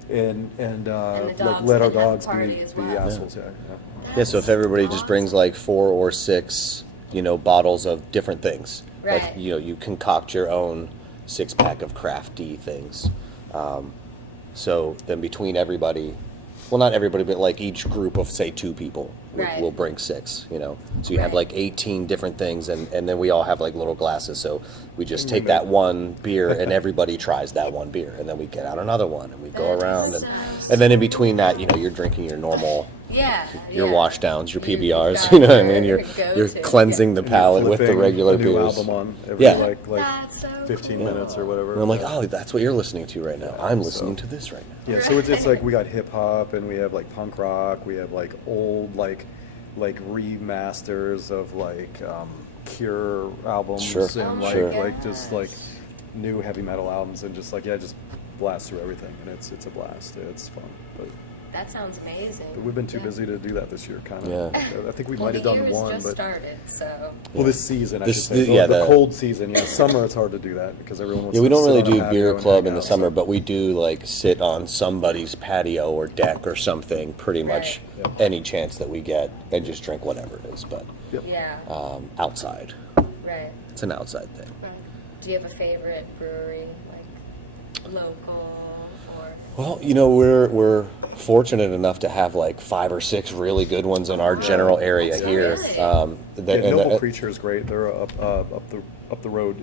and the like dogs let our can have a dogs party be as be well. assholes. Yeah. Yeah, so if everybody just brings like 4 or 6, bottles of different things, Right. like you concoct your own 6-pack of crafty things. So then between everybody, well, not everybody, but like each group of say 2 people Right. will bring 6. So you have Right. like 18 different things, and then we all have like little glasses. So we just take that one beer, and everybody tries that one beer, and then we get out another one, and we go That around, is and so and then in between that, you're drinking your normal. Yeah. Your yeah. wash downs, your You've PBRs, got you know what I mean? your You're go-to. cleansing the And you're palate with the flipping regular a new beers. album on every Yeah. like That's so 15 cool. minutes or whatever. And I'm like, Yeah. oh, that's what you're listening to right now. Yeah, I'm so- listening to this right now. Yeah, so it's like we got hip hop, and we have like punk rock, we have like old like remasters of like Cure albums, Sure, and sure. like just like new heavy metal albums, and just like just blast through everything, and it's a blast. It's fun, but That sounds amazing. we've been too Yeah. busy to do that this year, kind of. Yeah. I think we Well, might have the done year has one, just but started, so. well, this season, I This- should say, yeah, the the- cold season. Yeah, summer it's hard to do that because everyone wants Yeah, we to don't sit really on a do patio beer and club hang in the out, summer, so- but we do like sit on somebody's patio or deck or something pretty much Right. any chance that we get and just drink whatever it is, but Yep. Yeah. outside. Right. It's an outside thing. Right. Do you have a favorite brewery, like local or? Well, we're fortunate enough to have like 5 or 6 really good ones in our general area That's here. really- Yeah, Noble Creature is great. They're up the road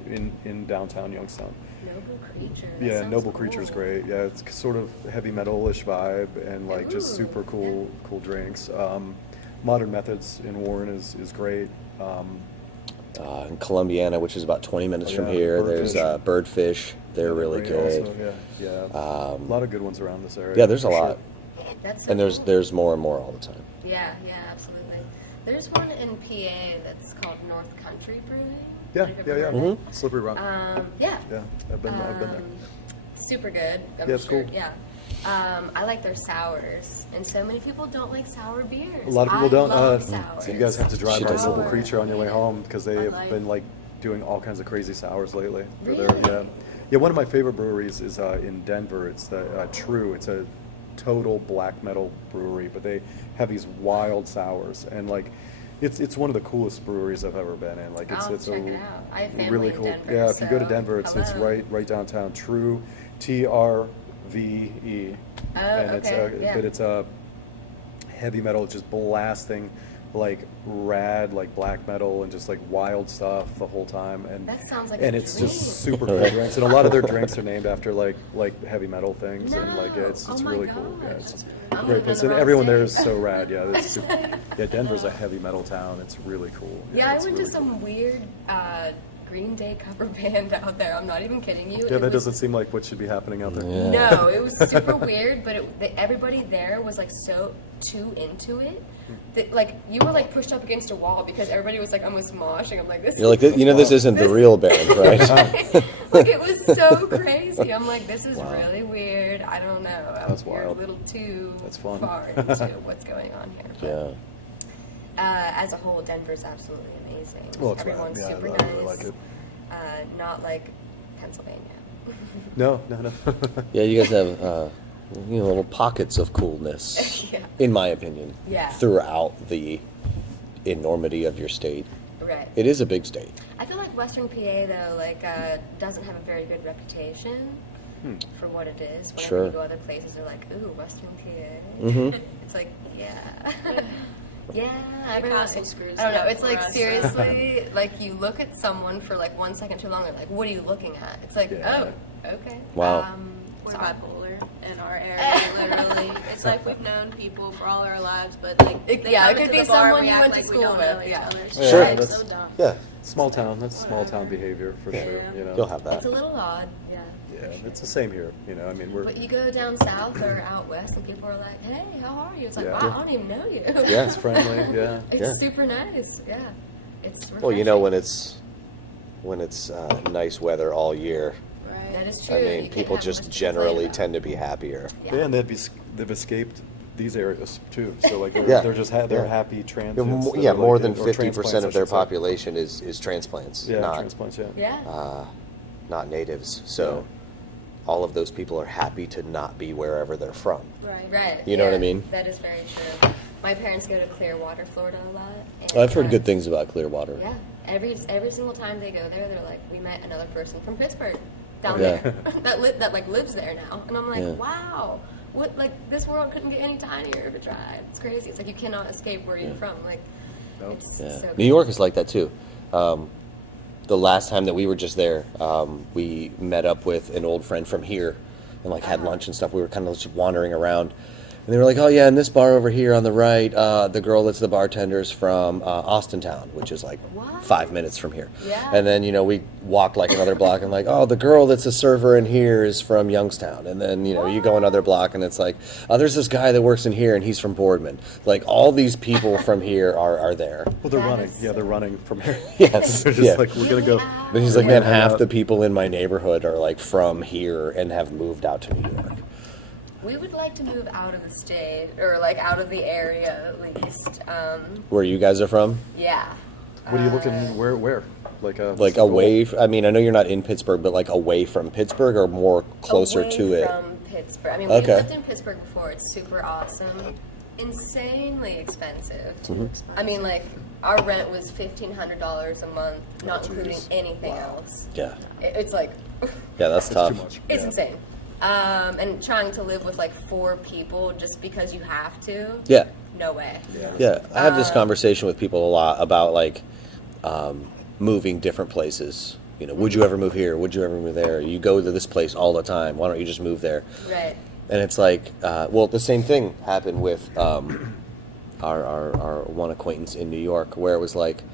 in downtown Youngstown. Noble Creature. That Yeah, sounds Noble Creature is cool. great. Yeah, it's sort of heavy metal-ish vibe, and like just Ooh, super cool drinks. Modern Methods in Warren is great. In Columbiana, which is about 20 minutes Oh, from yeah, here, there's Birdfish. Birdfish. They're really great good. also, yeah. A lot of good ones around this area. Yeah, there's a for lot. sure. That's so And cool. there's more and more all the time. Yeah, absolutely. There's one in PA that's called North Country Brewing. Yeah, Have you yeah, ever yeah. heard of it? Slippery Rock. Yeah. Yeah, I've been there. Super good. I'm Yeah, it's sure. cool. Yeah. I like their sours, and so many people don't like sour beers. A lot of people I don't. Love sours. So you guys have to drive She by doesn't Noble like Creature on your way home because they I have like- been like doing all kinds of crazy sours lately. For Really? yeah. One of my favorite breweries is in Denver. It's the True. It's a total black metal brewery, but they have these wild sours, and like it's one of the coolest breweries I've ever been in. Like it's I'll it's check a it out. I have family really in cool. Denver, Yeah, if you go to so Denver, it's hello. right downtown. True, TRVE, Oh, and it's okay, yeah. but it's a heavy metal, just blasting like rad like black metal and just like wild stuff the whole time, and That sounds like and a it's dream. just super cool drinks, and a lot of their drinks are named after like heavy metal things, and like No. it's Oh my really cool. Yeah, gosh. it's I'm a great living place, in and the everyone wrong there is state. so rad. Yeah, it's super, yeah. Denver's a heavy metal town. It's really cool. Yeah, I it's went really to some weird Green Day cover band out there. I'm not even kidding you. cool. Yeah, It that was- doesn't seem like what should be happening out there. Yeah. No, it was super weird, but everybody there was like so too into it that like you were like pushed up against a wall because everybody was like almost moshing. I'm like this. You're like, this isn't the real band, right? like it was so crazy. I'm like, this is Wow. really weird. I don't know. That's You're a wild. little too That's fun. far into what's going on here. But, Yeah. as a whole, Denver's absolutely amazing. Well, it's rad. Everyone's Yeah, super I nice. really like it. not like Pennsylvania. No. Yeah, you guys have little pockets of coolness, Yeah. in my opinion, Yeah. throughout the enormity of your state. Right. It is a big state. I feel like Western PA though, like, doesn't have a very good reputation for what it is. Whenever Sure. you go other places, they're like, "Ooh, Western PA." Mhm. It's like, yeah, yeah. The Everyone, castle screws I don't it know. up It's for like us. seriously, like you look at someone for like 1 second too long, they're like, "What are you looking at?" It's like, Yeah. "Oh, okay." Wow. We're Sorry. bipolar in our area, literally. It's like we've known people for all our lives, but like they Yeah, come it could into be the bar someone and we you act went to like we school don't know with, each yeah. other. It's Sure, like that's- so dumb. Yeah, Small town. That's small town behavior for Yeah. sure. You know. you'll have that. It's a little odd, yeah. Yeah, it's the same here. You know, I mean, we're But you go down south or out west, and people are like, "Hey, how are you?" It's like, Yeah. "Wow, I don't even know you." Yeah. it's friendly. Yeah. It's Yeah. super nice. Yeah, it's Well, you know, refreshing. when it's nice weather all year, Right. That is true. I You mean, can't people have just much to generally complain about. tend to be happier. Yeah, and they've escaped these areas too. So like they're, Yeah. they're just they're happy transients. that Yeah, are, more like, than or 50% transplants, I of their should say. population is transplants, Yeah, not transplants. Yeah. Yeah. not natives. So all of those people are happy to not be wherever they're from. Right. Right. You know what I yeah, mean? That is very true. My parents go to Clearwater, Florida a lot. And, I've heard good things about Clearwater. Yeah. Every single time they go there, they're like, "We met another person from Pittsburgh down Yeah. there that like lives there now," and I'm like, Yeah. "Wow, what like this world couldn't get any tinier if it tried." It's crazy. It's like you cannot escape where you're from. Like, Nope. it's Yeah. so. New York is like that too. The last time that we were just there, we met up with an old friend from here and like had lunch and stuff. We were kind of just wandering around. And they were like, "Oh yeah, in this bar over here on the right, the girl that's the bartender's from Austintown, which is like What? 5 minutes from here." Yeah. And then we walked like another block and like, "Oh, the girl that's a server in here is from Youngstown." And then you go another block and it's like, "Oh, there's this guy that works in here and he's from Boardman." Like all these people from here are there. Well, they're That running. is Yeah, so they're running from here. Yes, They're just yeah. like, we're gonna go. But he's like, Yeah. "Man, half the people in my neighborhood are like from here and have moved out to New York." We would like to move out of the state or like out of the area at least. Where you guys are from? Yeah. What are you looking? Where? Like Like away? I mean, I know you're not in Pittsburgh, but like away from Pittsburgh or more closer Away to it. from Pittsburgh. I mean, Okay. we've lived in Pittsburgh before. It's super awesome. Insanely expensive. Mm-hmm. I mean, like our rent was $1,500 a month, not including jeez. anything else. Yeah, It's like yeah, that's It's tough. too much. it's Yeah. insane. And trying to live with like 4 people just because you have to. Yeah, No way. yeah. I have this conversation with people a lot about like moving different places. You know, would you ever move here? Would you ever move there? You go to this place all the time. Why don't you just move there? Right. And it's like, well, the same thing happened with our one acquaintance in New York, where it was like,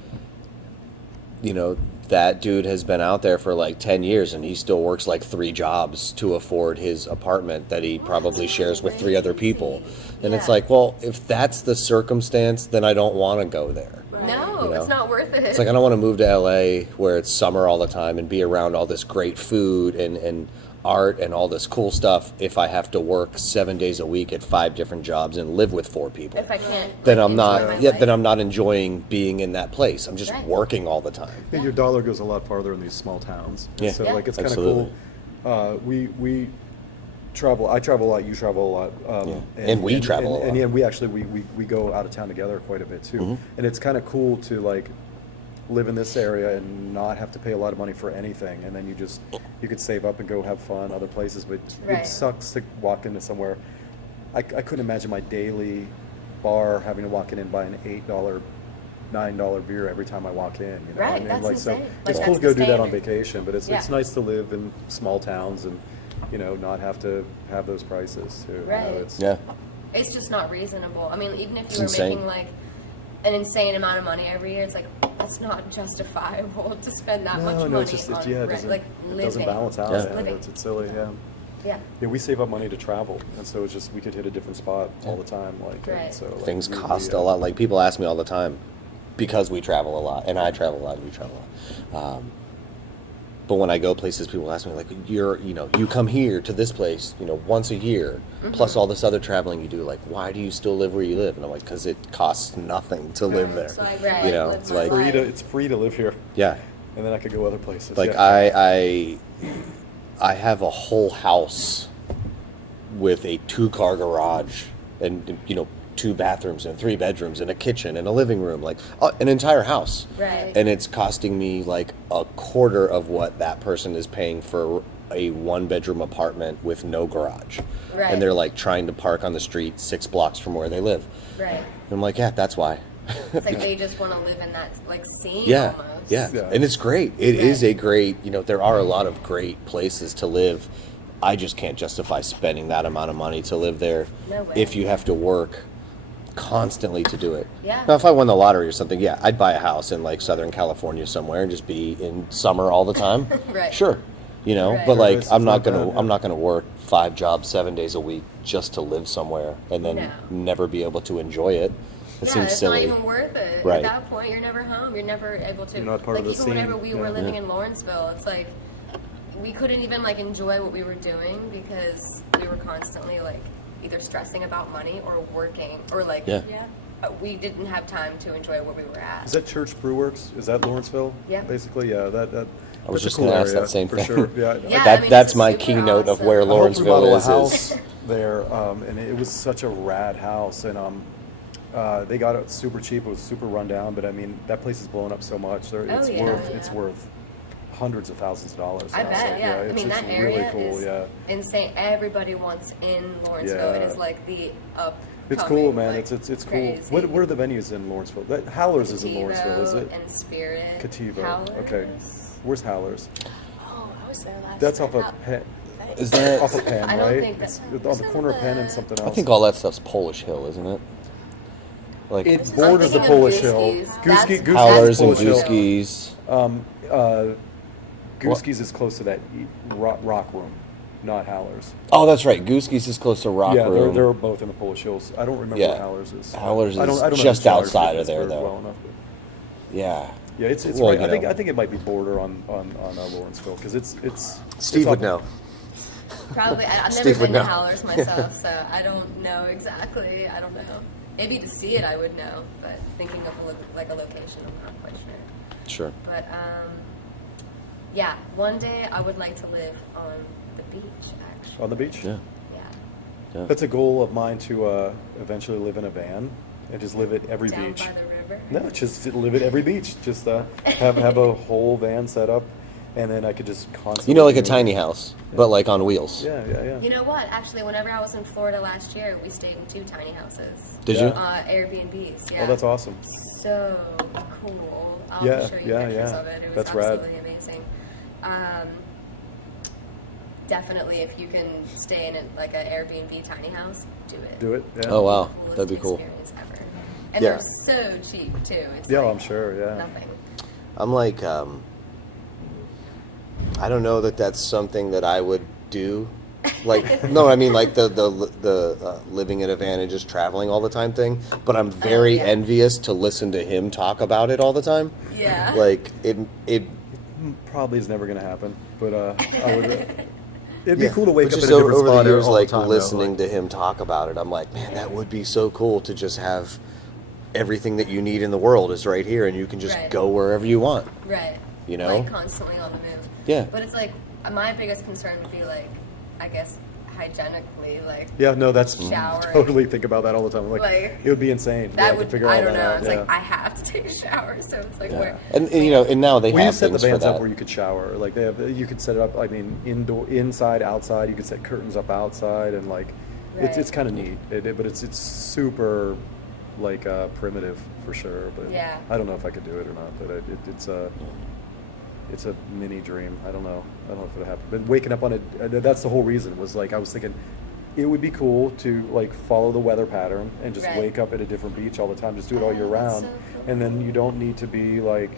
that dude has been out there for like 10 years and he still works like 3 jobs to afford his apartment that he probably shares with 3 other people. And it's Yeah. like, well, if that's the circumstance, then I don't want to go there. No, You know? it's not worth it. It's like I don't want to move to LA where it's summer all the time and be around all this great food and art and all this cool stuff if I have to work 7 days a week at 5 different jobs and live with 4 people. If I can't. Then like, I'm enjoy my not then life. I'm not enjoying being in that place. I'm just Right. working all the time. Yeah, your dollar goes a lot farther in these small towns. Yeah. So Yeah. like it's kind of Absolutely. cool. We travel. I travel a lot. You travel a lot. Yeah. And we travel a lot. And yeah, we actually we go out of town together quite a bit too. Mhm. And it's kind of cool to like live in this area and not have to pay a lot of money for anything, and then you could save up and go have fun other places. But Right. it sucks to walk into somewhere. I couldn't imagine my daily bar having to walk in and buy an $8, $9 beer every time I walk in. You know? Right, what I mean? that's like, so insane. Like, it's cool to that's go the do that on standard. vacation, but it's Yeah. nice to live in small towns and not have to have those prices too. Right. It's, Yeah. It's just not reasonable. I mean, even if It's you were insane. making like an insane amount of money every year, it's like that's not justifiable to spend that much money it's just on it rent. doesn't, like it living. doesn't balance out. Yeah. Yeah, Living. it's silly. Yeah. Yeah. Yeah, we save up money to travel, and so it's just we could hit a different spot all the time. Like and Right. so like, Things we- cost we, a lot. Like people ask me all the time because we travel a lot and I travel a lot and you travel a lot. But when I go places, people ask me like, you come here to this place, once a year, plus all this other traveling you do. Like, why do you still live where you live? And I'm like, because it costs nothing to live there. It's like, Right. You know, live it's my like- life. It's free to live here. Yeah. and then I could go other places. Like yeah. I have a whole house with a 2-car garage and 2 bathrooms and 3 bedrooms and a kitchen and a living room, like an entire house. Right. And it's costing me like a quarter of what that person is paying for a 1-bedroom apartment with no garage. Right. And they're like trying to park on the street 6 blocks from where they live. Right. And I'm like, yeah, that's why. It's like they just want to live in that like scene Yeah, almost. yeah, Yeah. and it's great. It is Right. a great, there are a lot of great places to live. I just can't justify spending that amount of money to live there No way. if you have to work constantly to do it. Yeah. Now, if I won the lottery or something, yeah, I'd buy a house in like Southern California somewhere and just be in summer all the time. Right. Sure. Right. But like It's I'm not not gonna bad, yeah. I'm not gonna work 5 jobs 7 days a week just to live somewhere and then No. never be able to enjoy it. It Yeah, seems it's silly. not even worth it. Right. At that point, you're never home. You're never able to. You're not part like of the even whenever scene. we were Yeah. living Yeah. in Lawrenceville, it's like we couldn't even like enjoy what we were doing because we were constantly like either stressing about money or working or like Yeah. Yeah. we didn't have time to enjoy where we were at. Is that Church Brewworks? Is that Lawrenceville? Yeah. Basically, yeah. That I was that's a just cool gonna ask area, that same for thing. sure. Yeah. Yeah, That I mean, that's it's my super keynote of awesome. where I hope Lawrenceville remodel a is. house there, and it was such a rad house, and they got it super cheap. It was super run down, but I mean that place is blowing up so much. It's yeah, worth yeah. it's worth hundreds of thousands of dollars. I now, bet, so, yeah. I it's, mean, it's that really area cool. is Yeah, insane. Everybody wants in Lawrenceville. It Yeah. is like the up. it's cool, man. It's cool. crazy. What are the venues in Lawrenceville? Howlers is in Lawrenceville, is it? And Spirit. Cativo. Howlers. Okay. Where's Howlers? Oh, I was there last That's off night. of Penn. Is that? Off of Penn, I don't right? think It's that- on the corner of Penn and something else. I think all that stuff's Polish Hill, isn't it? Like It I'm borders the thinking of Polish Hill. Gooskies. Gooskies That's Howlers and Polish Hill. Gooskies. Gooskies is close to that rock room, not Howlers. Oh, that's right. Gooskies is close to Rock Yeah, Room. they're both in the Polish Hills. I don't remember Yeah. where Howlers is. Howlers I don't is know just the outside geography of there, Pittsburgh though. well enough, but- Yeah. yeah, it's Well, right. you I know. think it might be border on Lawrenceville because it's. Steve it's would off- know. Probably. I've never Steve would been to know. Howlers myself, so I don't know exactly. I don't know. Maybe to see it, I would know, but thinking of like a location, I'm not quite sure. Sure. But yeah, one day I would like to live on the beach. Actually, On the beach. Yeah. yeah, That's a goal of mine to eventually live in a van and just live at every down beach. by the river. No, just live at every beach. Just have a whole van set up, and then I could just constantly. Like a move. tiny house, but like on wheels. Yeah. You know what? Actually, whenever I was in Florida last year, we stayed in 2 tiny houses. Did Yeah. you? Airbnbs. Yeah. Oh, that's awesome. So cool. I'll Yeah, show you yeah, pictures yeah. of it. It was That's rad. absolutely amazing. Definitely, if you can stay in like an Airbnb tiny house, do it. Do it. Yeah. Oh wow, Coolest that'd be cool. experience ever. And Yeah. they're so cheap too. It's Yeah, like I'm sure. Yeah. nothing. I'm like, I don't know that that's something that I would do. Like, no, I mean like the living in a van and just traveling all the time thing. But I'm very yeah. envious to listen to him talk about it all the time. Yeah. Like it. Probably is never going to happen, but I would. It'd be Yeah. cool to wake But up just in a different over spot the years, all like the time, listening though. to him talk about it, I'm like, man, that would be so cool to just have everything that you need in the world is right here, and you can just Right. go wherever you want. Right. You know? Like constantly on the move. Yeah. But it's like my biggest concern would be like, I guess hygienically, like Yeah, no, that's Showering. totally think about that all the time. Like, Like, it would be insane. that to would figure I all don't that know. out. It's yeah. like I have to take a shower, so it's like Yeah. where And now they We have used to set the things for vans up that. where you could shower. Like you could set it up. I mean, inside, outside. You could set curtains up outside, and like, Right. it's kind of neat. But it's super, like primitive for sure. But Yeah. I don't know if I could do it or not. But it's a mini dream. I don't know. I don't know if it'll happen. But waking up on it, that's the whole reason. Was like I was thinking, it would be cool to like follow the weather pattern and just Right. wake up at a different beach all the time. Just do it all year Oh, that's round, so cool. and then you don't need to be like.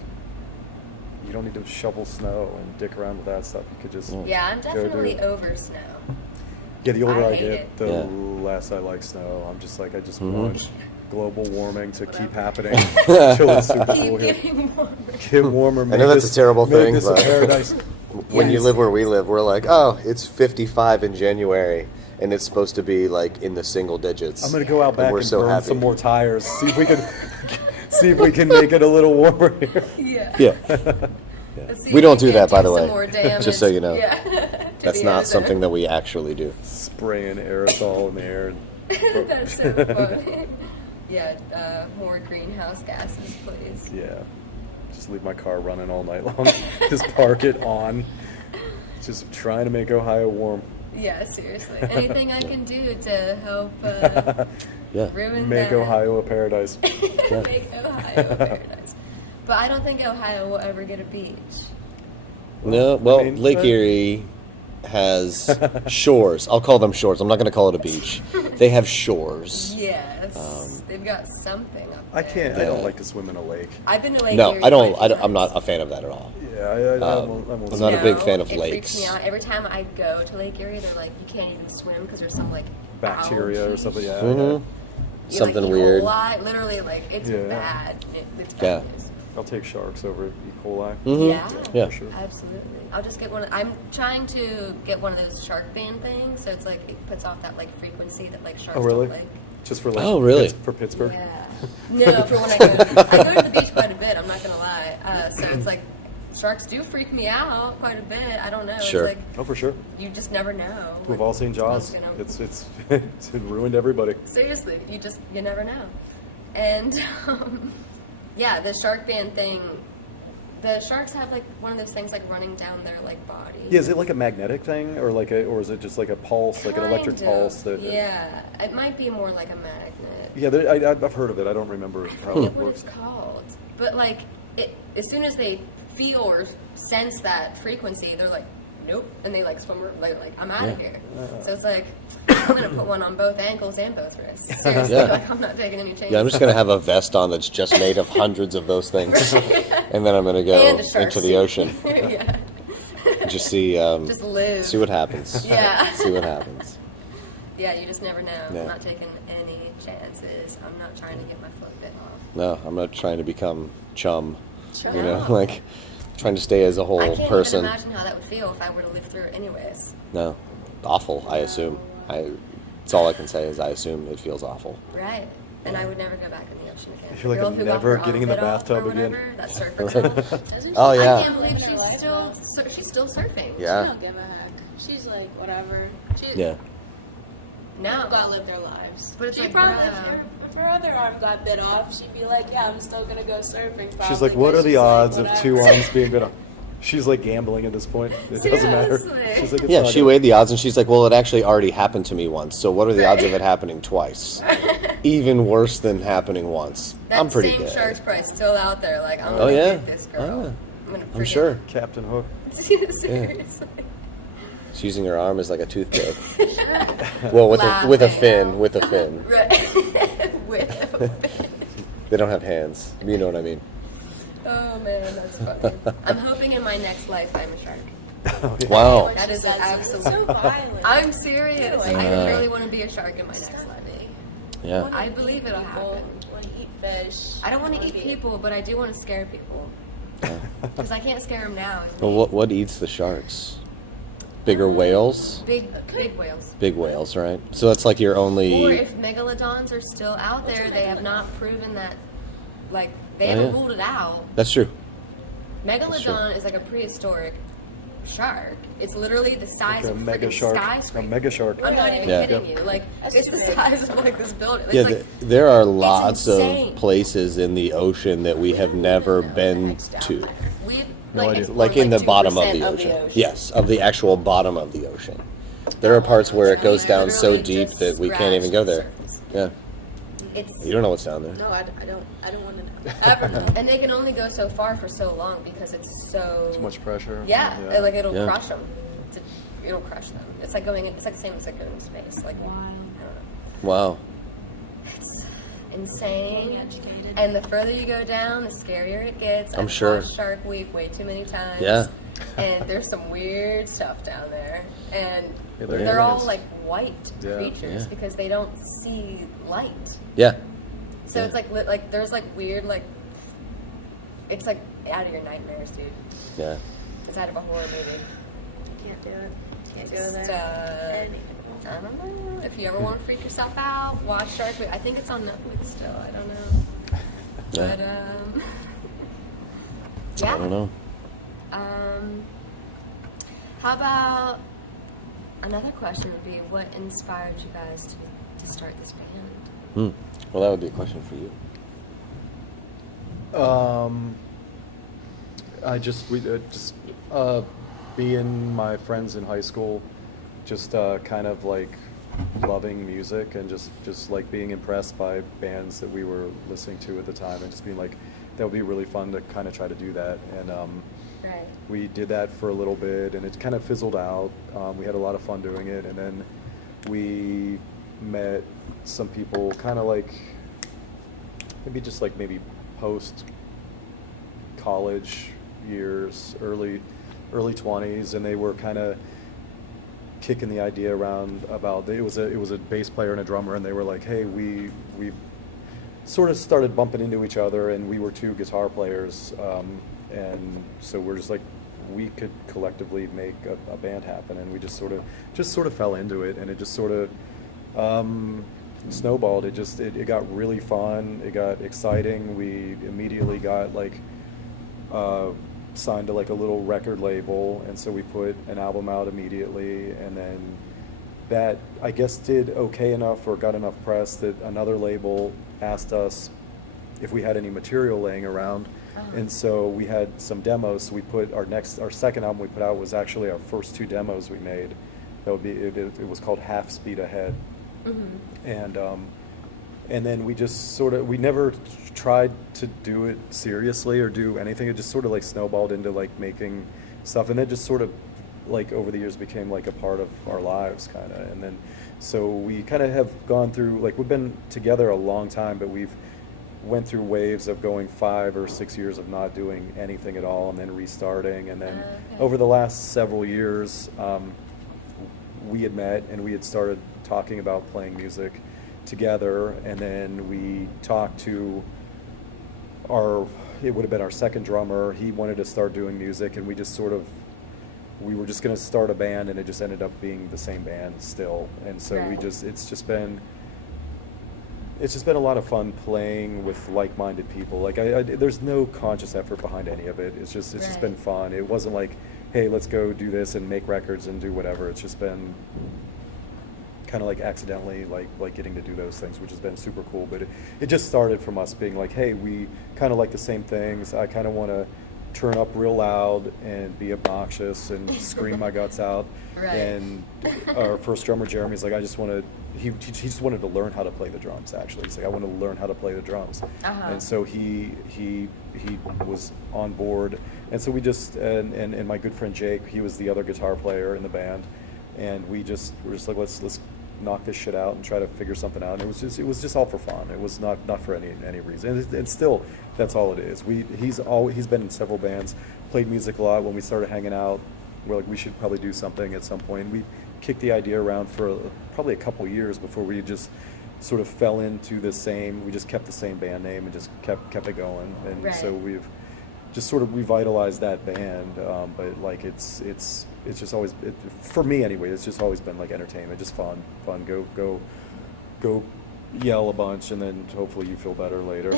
You don't need to shovel snow and dick around with that stuff. You could just yeah, I'm go do definitely it. over snow. Yeah, the older I I, hate get, it. the Yeah. less I like snow. I'm just like I just Mhm. want global warming to keep Whatever. happening till it's super cool Keep here. getting warmer. Get warmer. I Make know that's this- a terrible make thing, this a but paradise. when you Yes. live where we live, we're like, oh, it's 55 in January, and it's supposed to be like in the single digits. I'm gonna go out And back we're and so burn happy. some more tires. See if we can make it a little warmer here. Yeah. Yeah. Yeah. Let's see We if don't do can that, by the some way. more damage. Just so you know. Yeah. to That's the not ozone. something that we actually do. Spraying aerosol in the air. That's so funny. Yeah, more greenhouse gases, please. Yeah. Just leave my car running all night long. Just park it on. Just trying to make Ohio warm. Yeah, seriously. Anything I can do to help Yeah. ruin Make that. Ohio a paradise. Make Ohio a paradise. But I don't think Ohio will ever get a beach. No, well, I mean, Lake but- Erie has shores. I'll call them shores. I'm not going to call it a beach. They have shores. Yes, they've got something up there. I can't. I Yeah. don't like to swim in a lake. I've been to Lake No, Erie I don't. quite a few I'm not times. a fan of that at all. Yeah, I won't I'm swim. not a big fan of it lakes. Freaks me out. Every time I go to Lake Erie, they're like, you can't even swim because there's some like Bacteria or algae. something. Yeah. Mhm. You Something like, weird. E. coli, literally, like it's Yeah. bad. It's Yeah. bad news. I'll take sharks over E. coli. Mhm. Yeah, Yeah. For sure. absolutely. I'll just get one. I'm trying to get one of those shark ban things, so it's like it puts off that like frequency that like sharks Oh, really? don't like. Just for like. Oh, really? For Pittsburgh. Yeah. No, for when I go to the beach quite a bit. I'm not gonna lie. So it's like sharks do freak me out quite a bit. I don't know. Sure. It's like Oh, for sure. you just never know. We've all seen Jaws. What's gonna- It's ruined everybody. Seriously, you never know. And yeah, the shark ban thing. The sharks have like one of those things like running down their like body. Yeah, is it like a magnetic thing, or or is it just like a pulse, like an electric Kind of, pulse? Yeah, it might be more like a magnet. Yeah, I've heard of it. I don't remember how I it forget what works. it's called. But like, as soon as they feel or sense that frequency, they're like, nope, and they like swim. Like I'm out of here. So it's like I'm gonna put one on both ankles and both wrists. Seriously, Yeah. like I'm not taking any chances. Yeah, I'm just going to have a vest on that's just made of hundreds of those things, and then I'm going to go And a shark into the suit. ocean. yeah. Just see. Just live. See what happens. Yeah. See what happens. Yeah, you just never know. Yeah. I'm not taking any chances. I'm not trying to get my foot bit off. No, I'm not trying to become chum. Sure. You know, No. like trying to stay as a I whole can't person. even imagine how that would feel if I were to live through it anyways. No, awful. I assume. That's all I can say is I assume it feels awful. Right. And I would never go back in the ocean again. You're like, Girl I'm who got never her getting in the armpit off bathtub or again. whatever, that surfer girl. Doesn't she? Oh, yeah. I can't believe Living her life, though. she's still surfing. Yeah. She don't give a heck. She's like, whatever. She, Yeah. No. People gotta live their lives. But it's she like, probably, bruh. if her other arm got bit off, she'd be like, yeah, I'm still gonna go surfing. Probably, She's like, what are but the she's like, odds of two whatever. arms being bit off? She's like gambling at this point. It doesn't matter. Seriously. She's like, it's Yeah, not she gonna- weighed the odds and she's like, well, it actually already happened to me once. So what are the odds of it happening twice? Even worse than happening once. That I'm pretty same good. shark's probably still out there. Like, I'm Oh, gonna yeah? get this girl. Oh, yeah. I'm gonna I'm freaking- sure. Captain Hook. Seriously. She's using her arm as like a toothpick. Well, with a fin, with a fin. Right. With a fin. They don't have hands. You know what I mean? Oh man, that's funny. I'm hoping in my next life I'm a shark. Wow. When That she is an says it, it's absolute- so violent. I'm serious. Ew. I really want to be a shark in my next life. Yeah. I believe it'll happen. Want to eat fish. I don't want to eat people, but I do want to scare people. Because I can't scare them now. Well, what eats the sharks? Bigger whales? Big whales. Big whales, right? So that's like your Or only. if megalodons are still out there, they have not proven that, like, they Oh, haven't yeah. ruled it out. That's true. Megalodon is like a prehistoric shark. It's literally the size Like a of a mega freaking shark. A skyscraper. mega shark. I'm not even Yeah. kidding you. Like, That's it's too the big. size of like this building. It's Yeah, like, there are lots insane. of places in the ocean that we have never been to. we've No like, idea. explored, Like in the bottom of 2% the ocean. Yes, of the actual bottom of the ocean. There are parts where it goes down so Literally deep just that we can't even scratched go the there. surface. Yeah. It's You don't know what's down there. No, I don't want to know. ever know. And they can only go so far for so long because it's so Too much pressure. Yeah, like it'll Yeah. crush them. It'll crush them. It's like going. It's like the same as like going to space. Like, I don't know. Wow. It's insane. Being educated. And the further you go down, the scarier it gets. I'm I've sure. watched Shark Week way too many times. Yeah. And there's some weird stuff down there, and Yeah, they're they're all aliens. like white Yeah. creatures Yeah. because they don't see light. Yeah. So Yeah. it's like there's like weird like. It's like out of your nightmares, dude. Yeah. It's out of a horror movie. Can't do it. Can't go It's, there. I don't know. If you ever want to freak yourself out, watch Shark Week. I think it's on Netflix still. I don't know. Yeah. But I don't know. How about another question would be, what inspired you guys to start this band? Well, that would be a question for you. Being my friends in high school, just kind of like loving music and just like being impressed by bands that we were listening to at the time, and just being like, that would be really fun to kind of try to do that. And Right. we did that for a little bit, and it kind of fizzled out. We had a lot of fun doing it, and then we met some people kind of like maybe post college years, early 20s, and they were kind of kicking the idea around about it was a bass player and a drummer, and they were like, hey, we sort of started bumping into each other, and we were two guitar players, and so we're just like, we could collectively make a band happen, and we just sort of fell into it, and it just sort of snowballed. It got really fun. It got exciting. We immediately got signed to like a little record label, and so we put an album out immediately, and then that, I guess, did okay enough or got enough press that another label asked us if we had any material laying around. And so we had some demos. So we put our second album we put out was actually our first two demos we made. That would be it was called Half Speed Ahead. And then we just we never tried to do it seriously or do anything. It just sort of like snowballed into like making stuff, and then just sort of like over the years became like a part of our lives, kind of. And then so we kind of have gone through, like, we've been together a long time, but we've went through waves of going 5 or 6 years of not doing anything at all, and then restarting. And then over the last several years, we had met and we had started talking about playing music together, and then we talked to it would have been our second drummer. He wanted to start doing music, and we were just going to start a band, and it just ended up being the same band still. And so it's just been a lot of fun playing with like-minded people. Like, there's no conscious effort behind any of it. It's just been fun. It wasn't like, hey, let's go do this and make records and do whatever. It's just been kind of like accidentally like getting to do those things, which has been super cool. But it just started from us being like, hey, we kind of like the same things. I kind of want to turn up real loud and be obnoxious and scream my guts out. And our first drummer, Jeremy's like, he just wanted to learn how to play the drums. Actually, he's like, I want to learn how to play the drums. And so he was on board, and so we just and my good friend Jake, he was the other guitar player in the band, and we're just like, let's knock this shit out and try to figure something out. And it was just all for fun. It was not for any reason. And still, that's all it is. He's been in several bands, played music a lot. When we started hanging out, we're like, we should probably do something at some point. We kicked the idea around for probably a couple years before we just sort of fell into we just kept the same band name and just kept it going. And so we've just sort of revitalized that band. But like it's just always, for me anyway, it's just always been like entertainment, just fun. Go yell a bunch, and then hopefully you feel better later.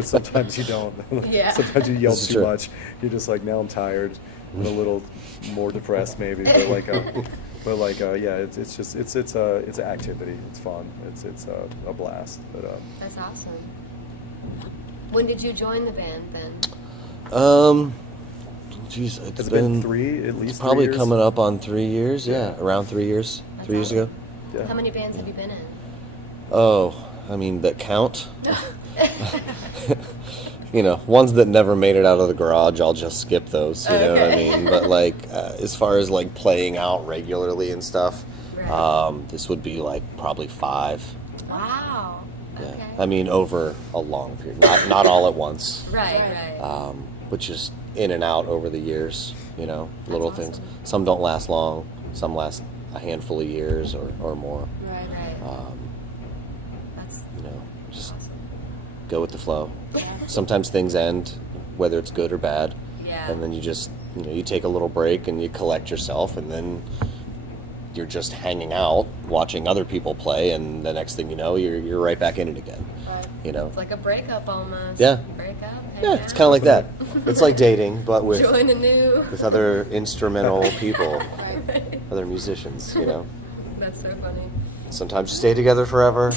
Sometimes you don't. Sometimes you yell too much. You're just like, now I'm tired. I'm a little more depressed maybe, but it's an activity. It's fun. It's a blast. But that's awesome. When did you join the band then? Geez, it's been at least probably 3 years. Coming up on 3 years. Yeah, around 3 years. That's 3 years ago. Yeah. How many bands have you been in? Oh, I mean, that count. Ones that never made it out of the garage, I'll just skip those. You know what I mean? But like, as far as like playing out regularly and stuff, this would be like probably 5. Wow. Yeah. Okay. I mean, over a long period, not all at once. Right. But just in and out over the years. Little That's things. awesome. Some don't last long. Some last a handful of years or more. Right. That's Just awesome. go with the flow. Yeah. Sometimes things end, whether it's good or bad. Yeah. And then you just, you take a little break and you collect yourself, and then you're just hanging out, watching other people play, and the next thing you know, you're right back in it again. Right. You know? It's like a breakup almost. Yeah. You break up, Yeah, it's kind of like that. It's like dating, but with Join a new. other instrumental people, Right. other musicians. You know, That's so funny. sometimes you stay together forever.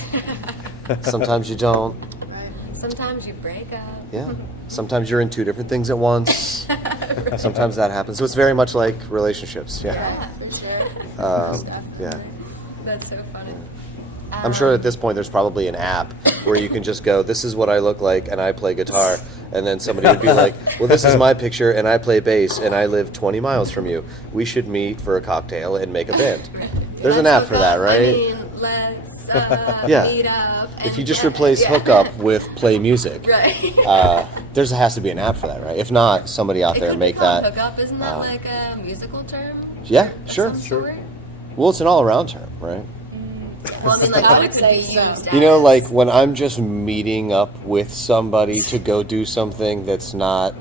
Sometimes you don't. Right. Sometimes you break up. Yeah. Sometimes you're in two different things at once. Sometimes that happens. So it's very much like relationships. Yeah. Yeah, for sure. Yeah. Definitely. That's so funny. I'm sure at this point there's probably an app where you can just go, this is what I look like and I play guitar. And then somebody would be like, well, this is my picture and I play bass and I live 20 miles from you. We should meet for a cocktail and make a band. There's an app for that, right? I mean, let's Yeah. meet up. If you and just get- replace yeah. hookup with play music, Right. there has to be an app for that, right? If not, somebody out It there could make be called that. hookup. Isn't that like a musical term? Yeah, Of sure. some sort? Well, it's an all-around term, right? Well, I mean, like, I what would it could say be so. used You know, as. like when I'm just meeting up with somebody to go do something that's not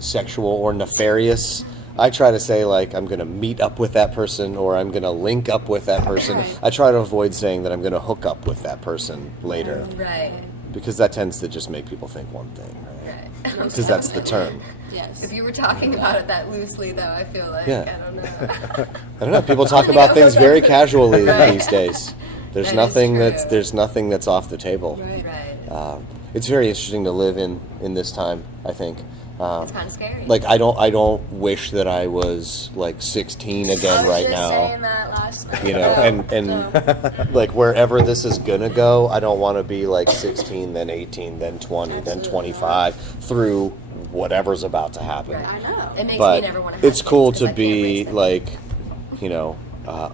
sexual or nefarious, I try to say like I'm going to meet up with that person or I'm going to link up with that person. Right. I try to avoid saying that I'm going to hook up with that person later Right. because that tends to just make people think one thing, right? Right. Because that's the term. Yes. If you were talking about it that loosely, though, I feel like, Yeah. I don't know. I don't know. People talk about things very casually Right. these days. There's That is nothing true. there's nothing that's off the table. Right. Right. It's very interesting to live in this time, I think. It's kind of scary. Like I don't wish that I was like 16 again right now. Saying that last night. You know, and like wherever this is gonna go, I don't want to be like 16, then 18, then 20, then Absolutely 25 through whatever's about to happen. Right. I know. It makes But me never want to have it's cool kids to 'cause I can't be raise them. like, you know,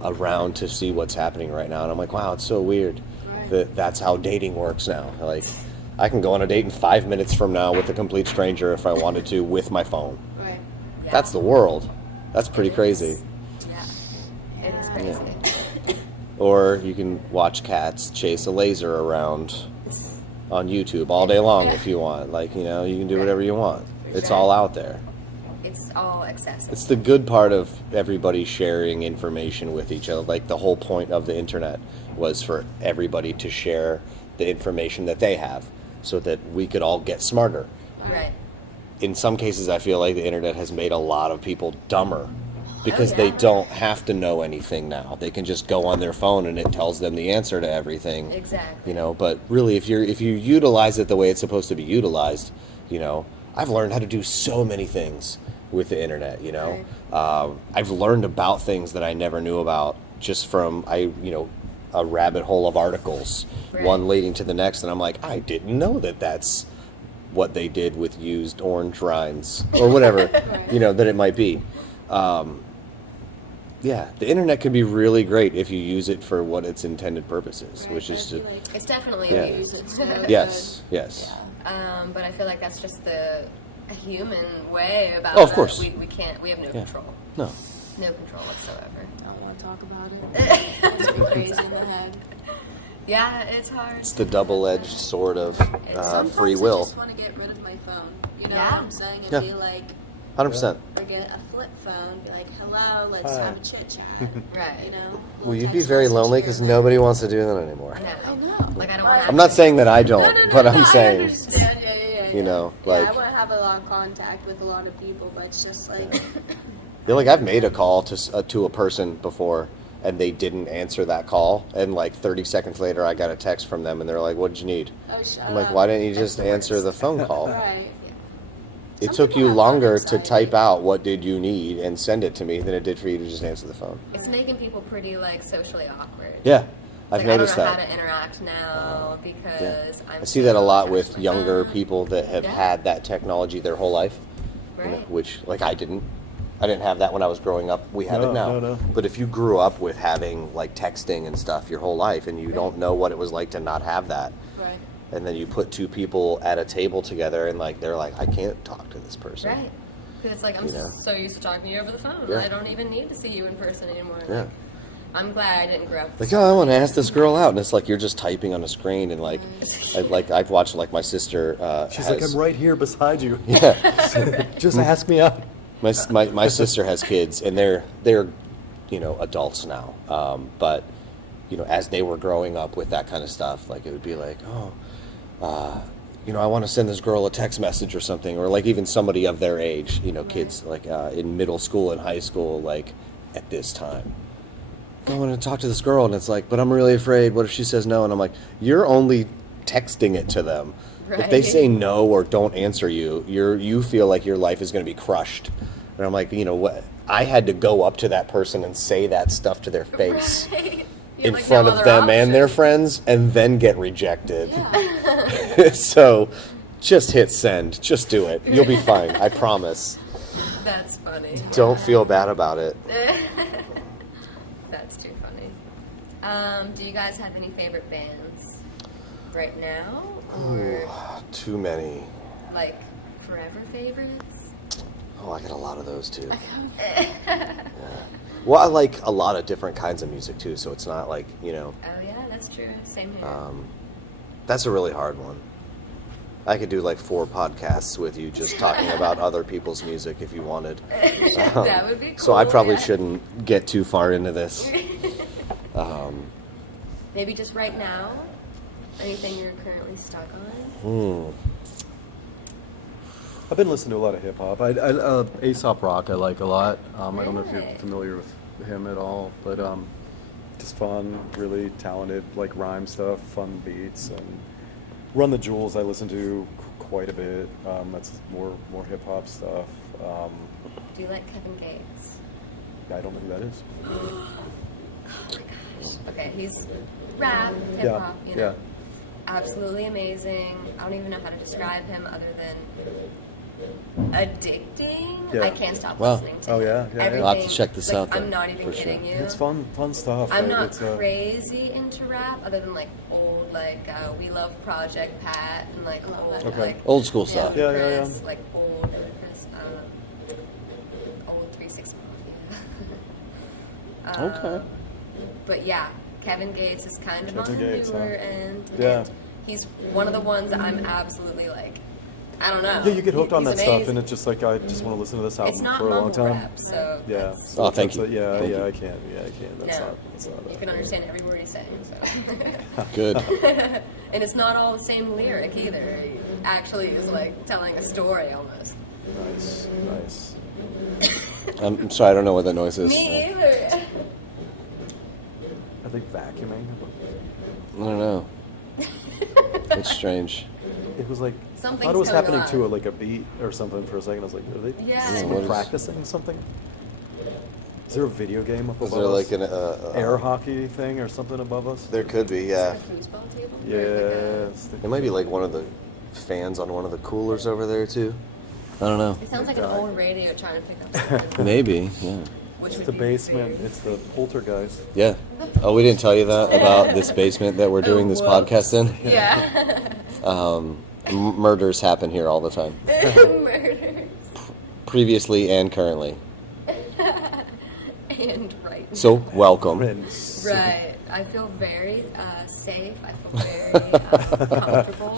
around to see what's happening right now, and I'm like, wow, it's so weird Right. that that's how dating works now. Like, I can go on a date in 5 minutes from now with a complete stranger if I wanted to with my phone. Right. Yeah. That's the world. That's pretty It crazy. is. Yeah. It is crazy. Or you can watch cats chase a laser around on YouTube all day long if you want. Like, you know, you can do whatever you want. It's all out there. It's all accessible. It's the good part of everybody sharing information with each other. Like, the whole point of the internet was for everybody to share the information that they have so that we could all get smarter. Right. In some cases, I feel like the internet has made a lot of people dumber because Oh, they yeah. don't have to know anything now. They can just go on their phone and it tells them the answer to everything. Exactly. You know, but really, if you utilize it the way it's supposed to be utilized, you know, I've learned how to do so many things with the internet. You know, I've learned about things that I never knew about just from a rabbit hole of articles, Right. one leading to the next, and I'm like, I didn't know that that's what they did with used orange rinds or whatever, Right. you know, that it might be. Yeah, the internet can be really great if you use it for what its intended purpose is, Right, which but is I feel to, like It's definitely Yeah. abused. it's really yes, yes. But I feel like that's just a human way about Oh, of it. course. We have no Yeah. control. No. No control whatsoever. I don't want to talk about it. It's me crazy in the head. Yeah, it's hard. It's the double-edged sword of Sometimes free I will. just want to get rid of my phone. You know Yeah. what I'm saying? And Yeah. be like, 100%. or get a flip phone. Be like, hello, let's Hi. have a chit chat. Right. You know. Well, Little you'd be text very message lonely here because and there. nobody wants to do that anymore. I No. know. Like, I don't want to I'm not saying that I don't, but I'm I saying, understand. Yeah. you know, Yeah, like, I want to have a lot of contact with a lot of people, but it's just like, yeah, like I've made a call to a person before, and they didn't answer that call, and like 30 seconds later, I got a text from them, and they're like, "What did you need?" oh, shut I'm like, up. "Why didn't you just answer the phone call?" Right. It Some took people you have longer that to anxiety. type out what did you need and send it to me than it did for you to just answer the phone. It's making people pretty like socially awkward. Yeah, I've Like, noticed I don't know that. how to interact now because Yeah. I'm I see that a so lot attached with to my younger phone. people that have Yeah. had that technology their whole life. You know, Right. which, like, I didn't have that when I was growing up. We have it now. No. But if you grew up with having like texting and stuff your whole life and you don't know what it was like to not have that, Right. and then you put two people at a table together and like they're like, I can't talk to this person. Right. Because it's like I'm You know? so used to talking to you over the phone. Yeah. I don't even need to see you in person anymore. Yeah. Like, I'm glad I didn't grow up. Like, oh, I want to ask this girl out, and it's like you're just typing on a screen, and like, I've watched like my sister. She's like, I'm right here beside you. Yeah. Just ask me out. My sister has kids, and they're you know, adults now. But you know, as they were growing up with that kind of stuff, like it would be like, oh, you know, I want to send this girl a text message or something, or like even somebody of their age, you know, kids like in middle school and high school, like at this time. I want to talk to this girl, and it's like, but I'm really afraid. What if she says no? And I'm like, you're only texting it to them. If they Right. say no or don't answer you, you feel like your life is going to be crushed. And I'm like, you know what? I had to go up to that person and say that stuff to their face Right. You in have, like, front no of other them and their option. friends, and then get rejected. Yeah. So, just hit send. Just do it. You'll be fine. I promise. That's funny. Don't feel bad about it. That's too funny. Do you guys have any favorite bands right now, or Too many. like forever favorites? Oh, I got a lot of those too. Yeah. Well, I like a lot of different kinds of music too, so it's not like, you know, Oh yeah, that's true. Same here. that's a really hard one. I could do like 4 podcasts with you just talking about other people's music if you wanted. That would be cool. So I probably yeah. shouldn't get too far into this. Maybe just right now. Anything you're currently stuck on? I've been listening to a lot of hip hop. Aesop Rock I like a lot. I don't know if you're Really? familiar with him at all, but just fun, really talented, like rhyme stuff, fun beats, and Run the Jewels I listen to quite a bit. That's more hip hop stuff. Do you like Kevin Gates? I don't know who that is. Oh my gosh. Okay, he's rap, hip Yeah, hop, you know. yeah. Absolutely amazing. I don't even know how to describe him other than addicting. Yeah. I can't stop Wow. listening to Oh, him. yeah, yeah, yeah. Everything, I'll have to check this like, out then, I'm not even for sure. kidding you. It's fun stuff. I'm right? not It's, crazy into rap, other than like old, like We Love Project Pat and like old, Okay. like Old school stuff. Yeah, yeah, yeah. Chris, like old Chris, old 3-6 Mafia. Okay. But yeah, Kevin Gates is kind of Kevin on the Gates, newer huh? end. Yeah. And he's one of the ones that I'm absolutely like, I don't know. Yeah, you get hooked on He's that stuff, amazing. and it's just like I just want to listen to this album It's not for a long mumble time. rap, so Yeah. that's- Oh, thank That's you. yeah, Thank yeah, you. I can't. That's No. not. You can understand every word he's saying. So. Good. And it's not all the same lyric either. He actually is like telling a story almost. Nice. I'm sorry, I don't know what that noise is. Me either. I think vacuuming. I don't know. It's strange. It was like I Something's thought it was going happening on. to like a beat or something for a second. I was like, are they Yeah. someone What is- practicing something? Is there a video game up Is above there us? like an air hockey thing or something above us? There could be, yeah. Foosball table? Yes. It might be like one of the fans on one of the coolers over there too. I don't know. It sounds like an old radio trying to pick up something. Maybe, yeah. Which It's would the be basement. weird. It's the poltergeist. Yeah. Oh, we didn't tell you that about this basement that we're doing this whoops. podcast in? Yeah. Murders happen here all the time. Murder. Previously and currently. And right now. So, welcome. And Right. I feel very safe. I feel very comfortable.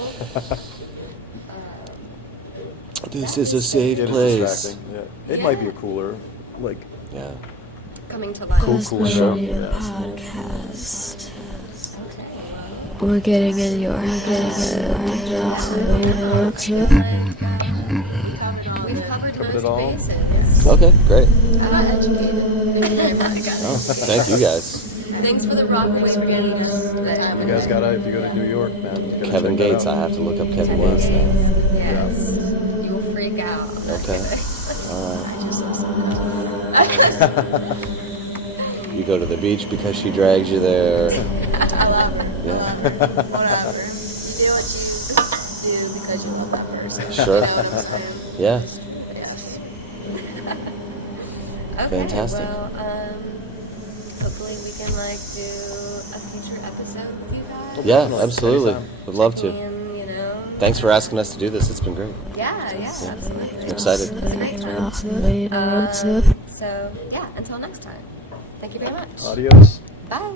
This is a safe It is place. distracting. Yeah. It might be a cooler, like Yeah. Coming to life. cool show. Podcast. We're getting in your head. We've covered Covered most it all. bases. Okay, great. I'm educated. Thank you guys. Thanks for the rock and for getting us today. You guys gotta, if you go to New York, man. You gotta Kevin check that Gates, I out. have to look up Kevin Gates now. Yes. You will freak out. Okay. Alright. You go to the beach because she drags you there. I love it. Yeah. Whatever. You do what you do because you love that person. Sure. You know what I'm saying? Yeah. Yes. Okay, Fantastic. Well, hopefully we can like do a future episode with you guys. Yeah, absolutely. Would love to. And, you know. Thanks for asking us to do this. It's been great. Yeah, absolutely. I'm excited. It's a nice one. So yeah, until next time. Thank you very much. Adios. Bye.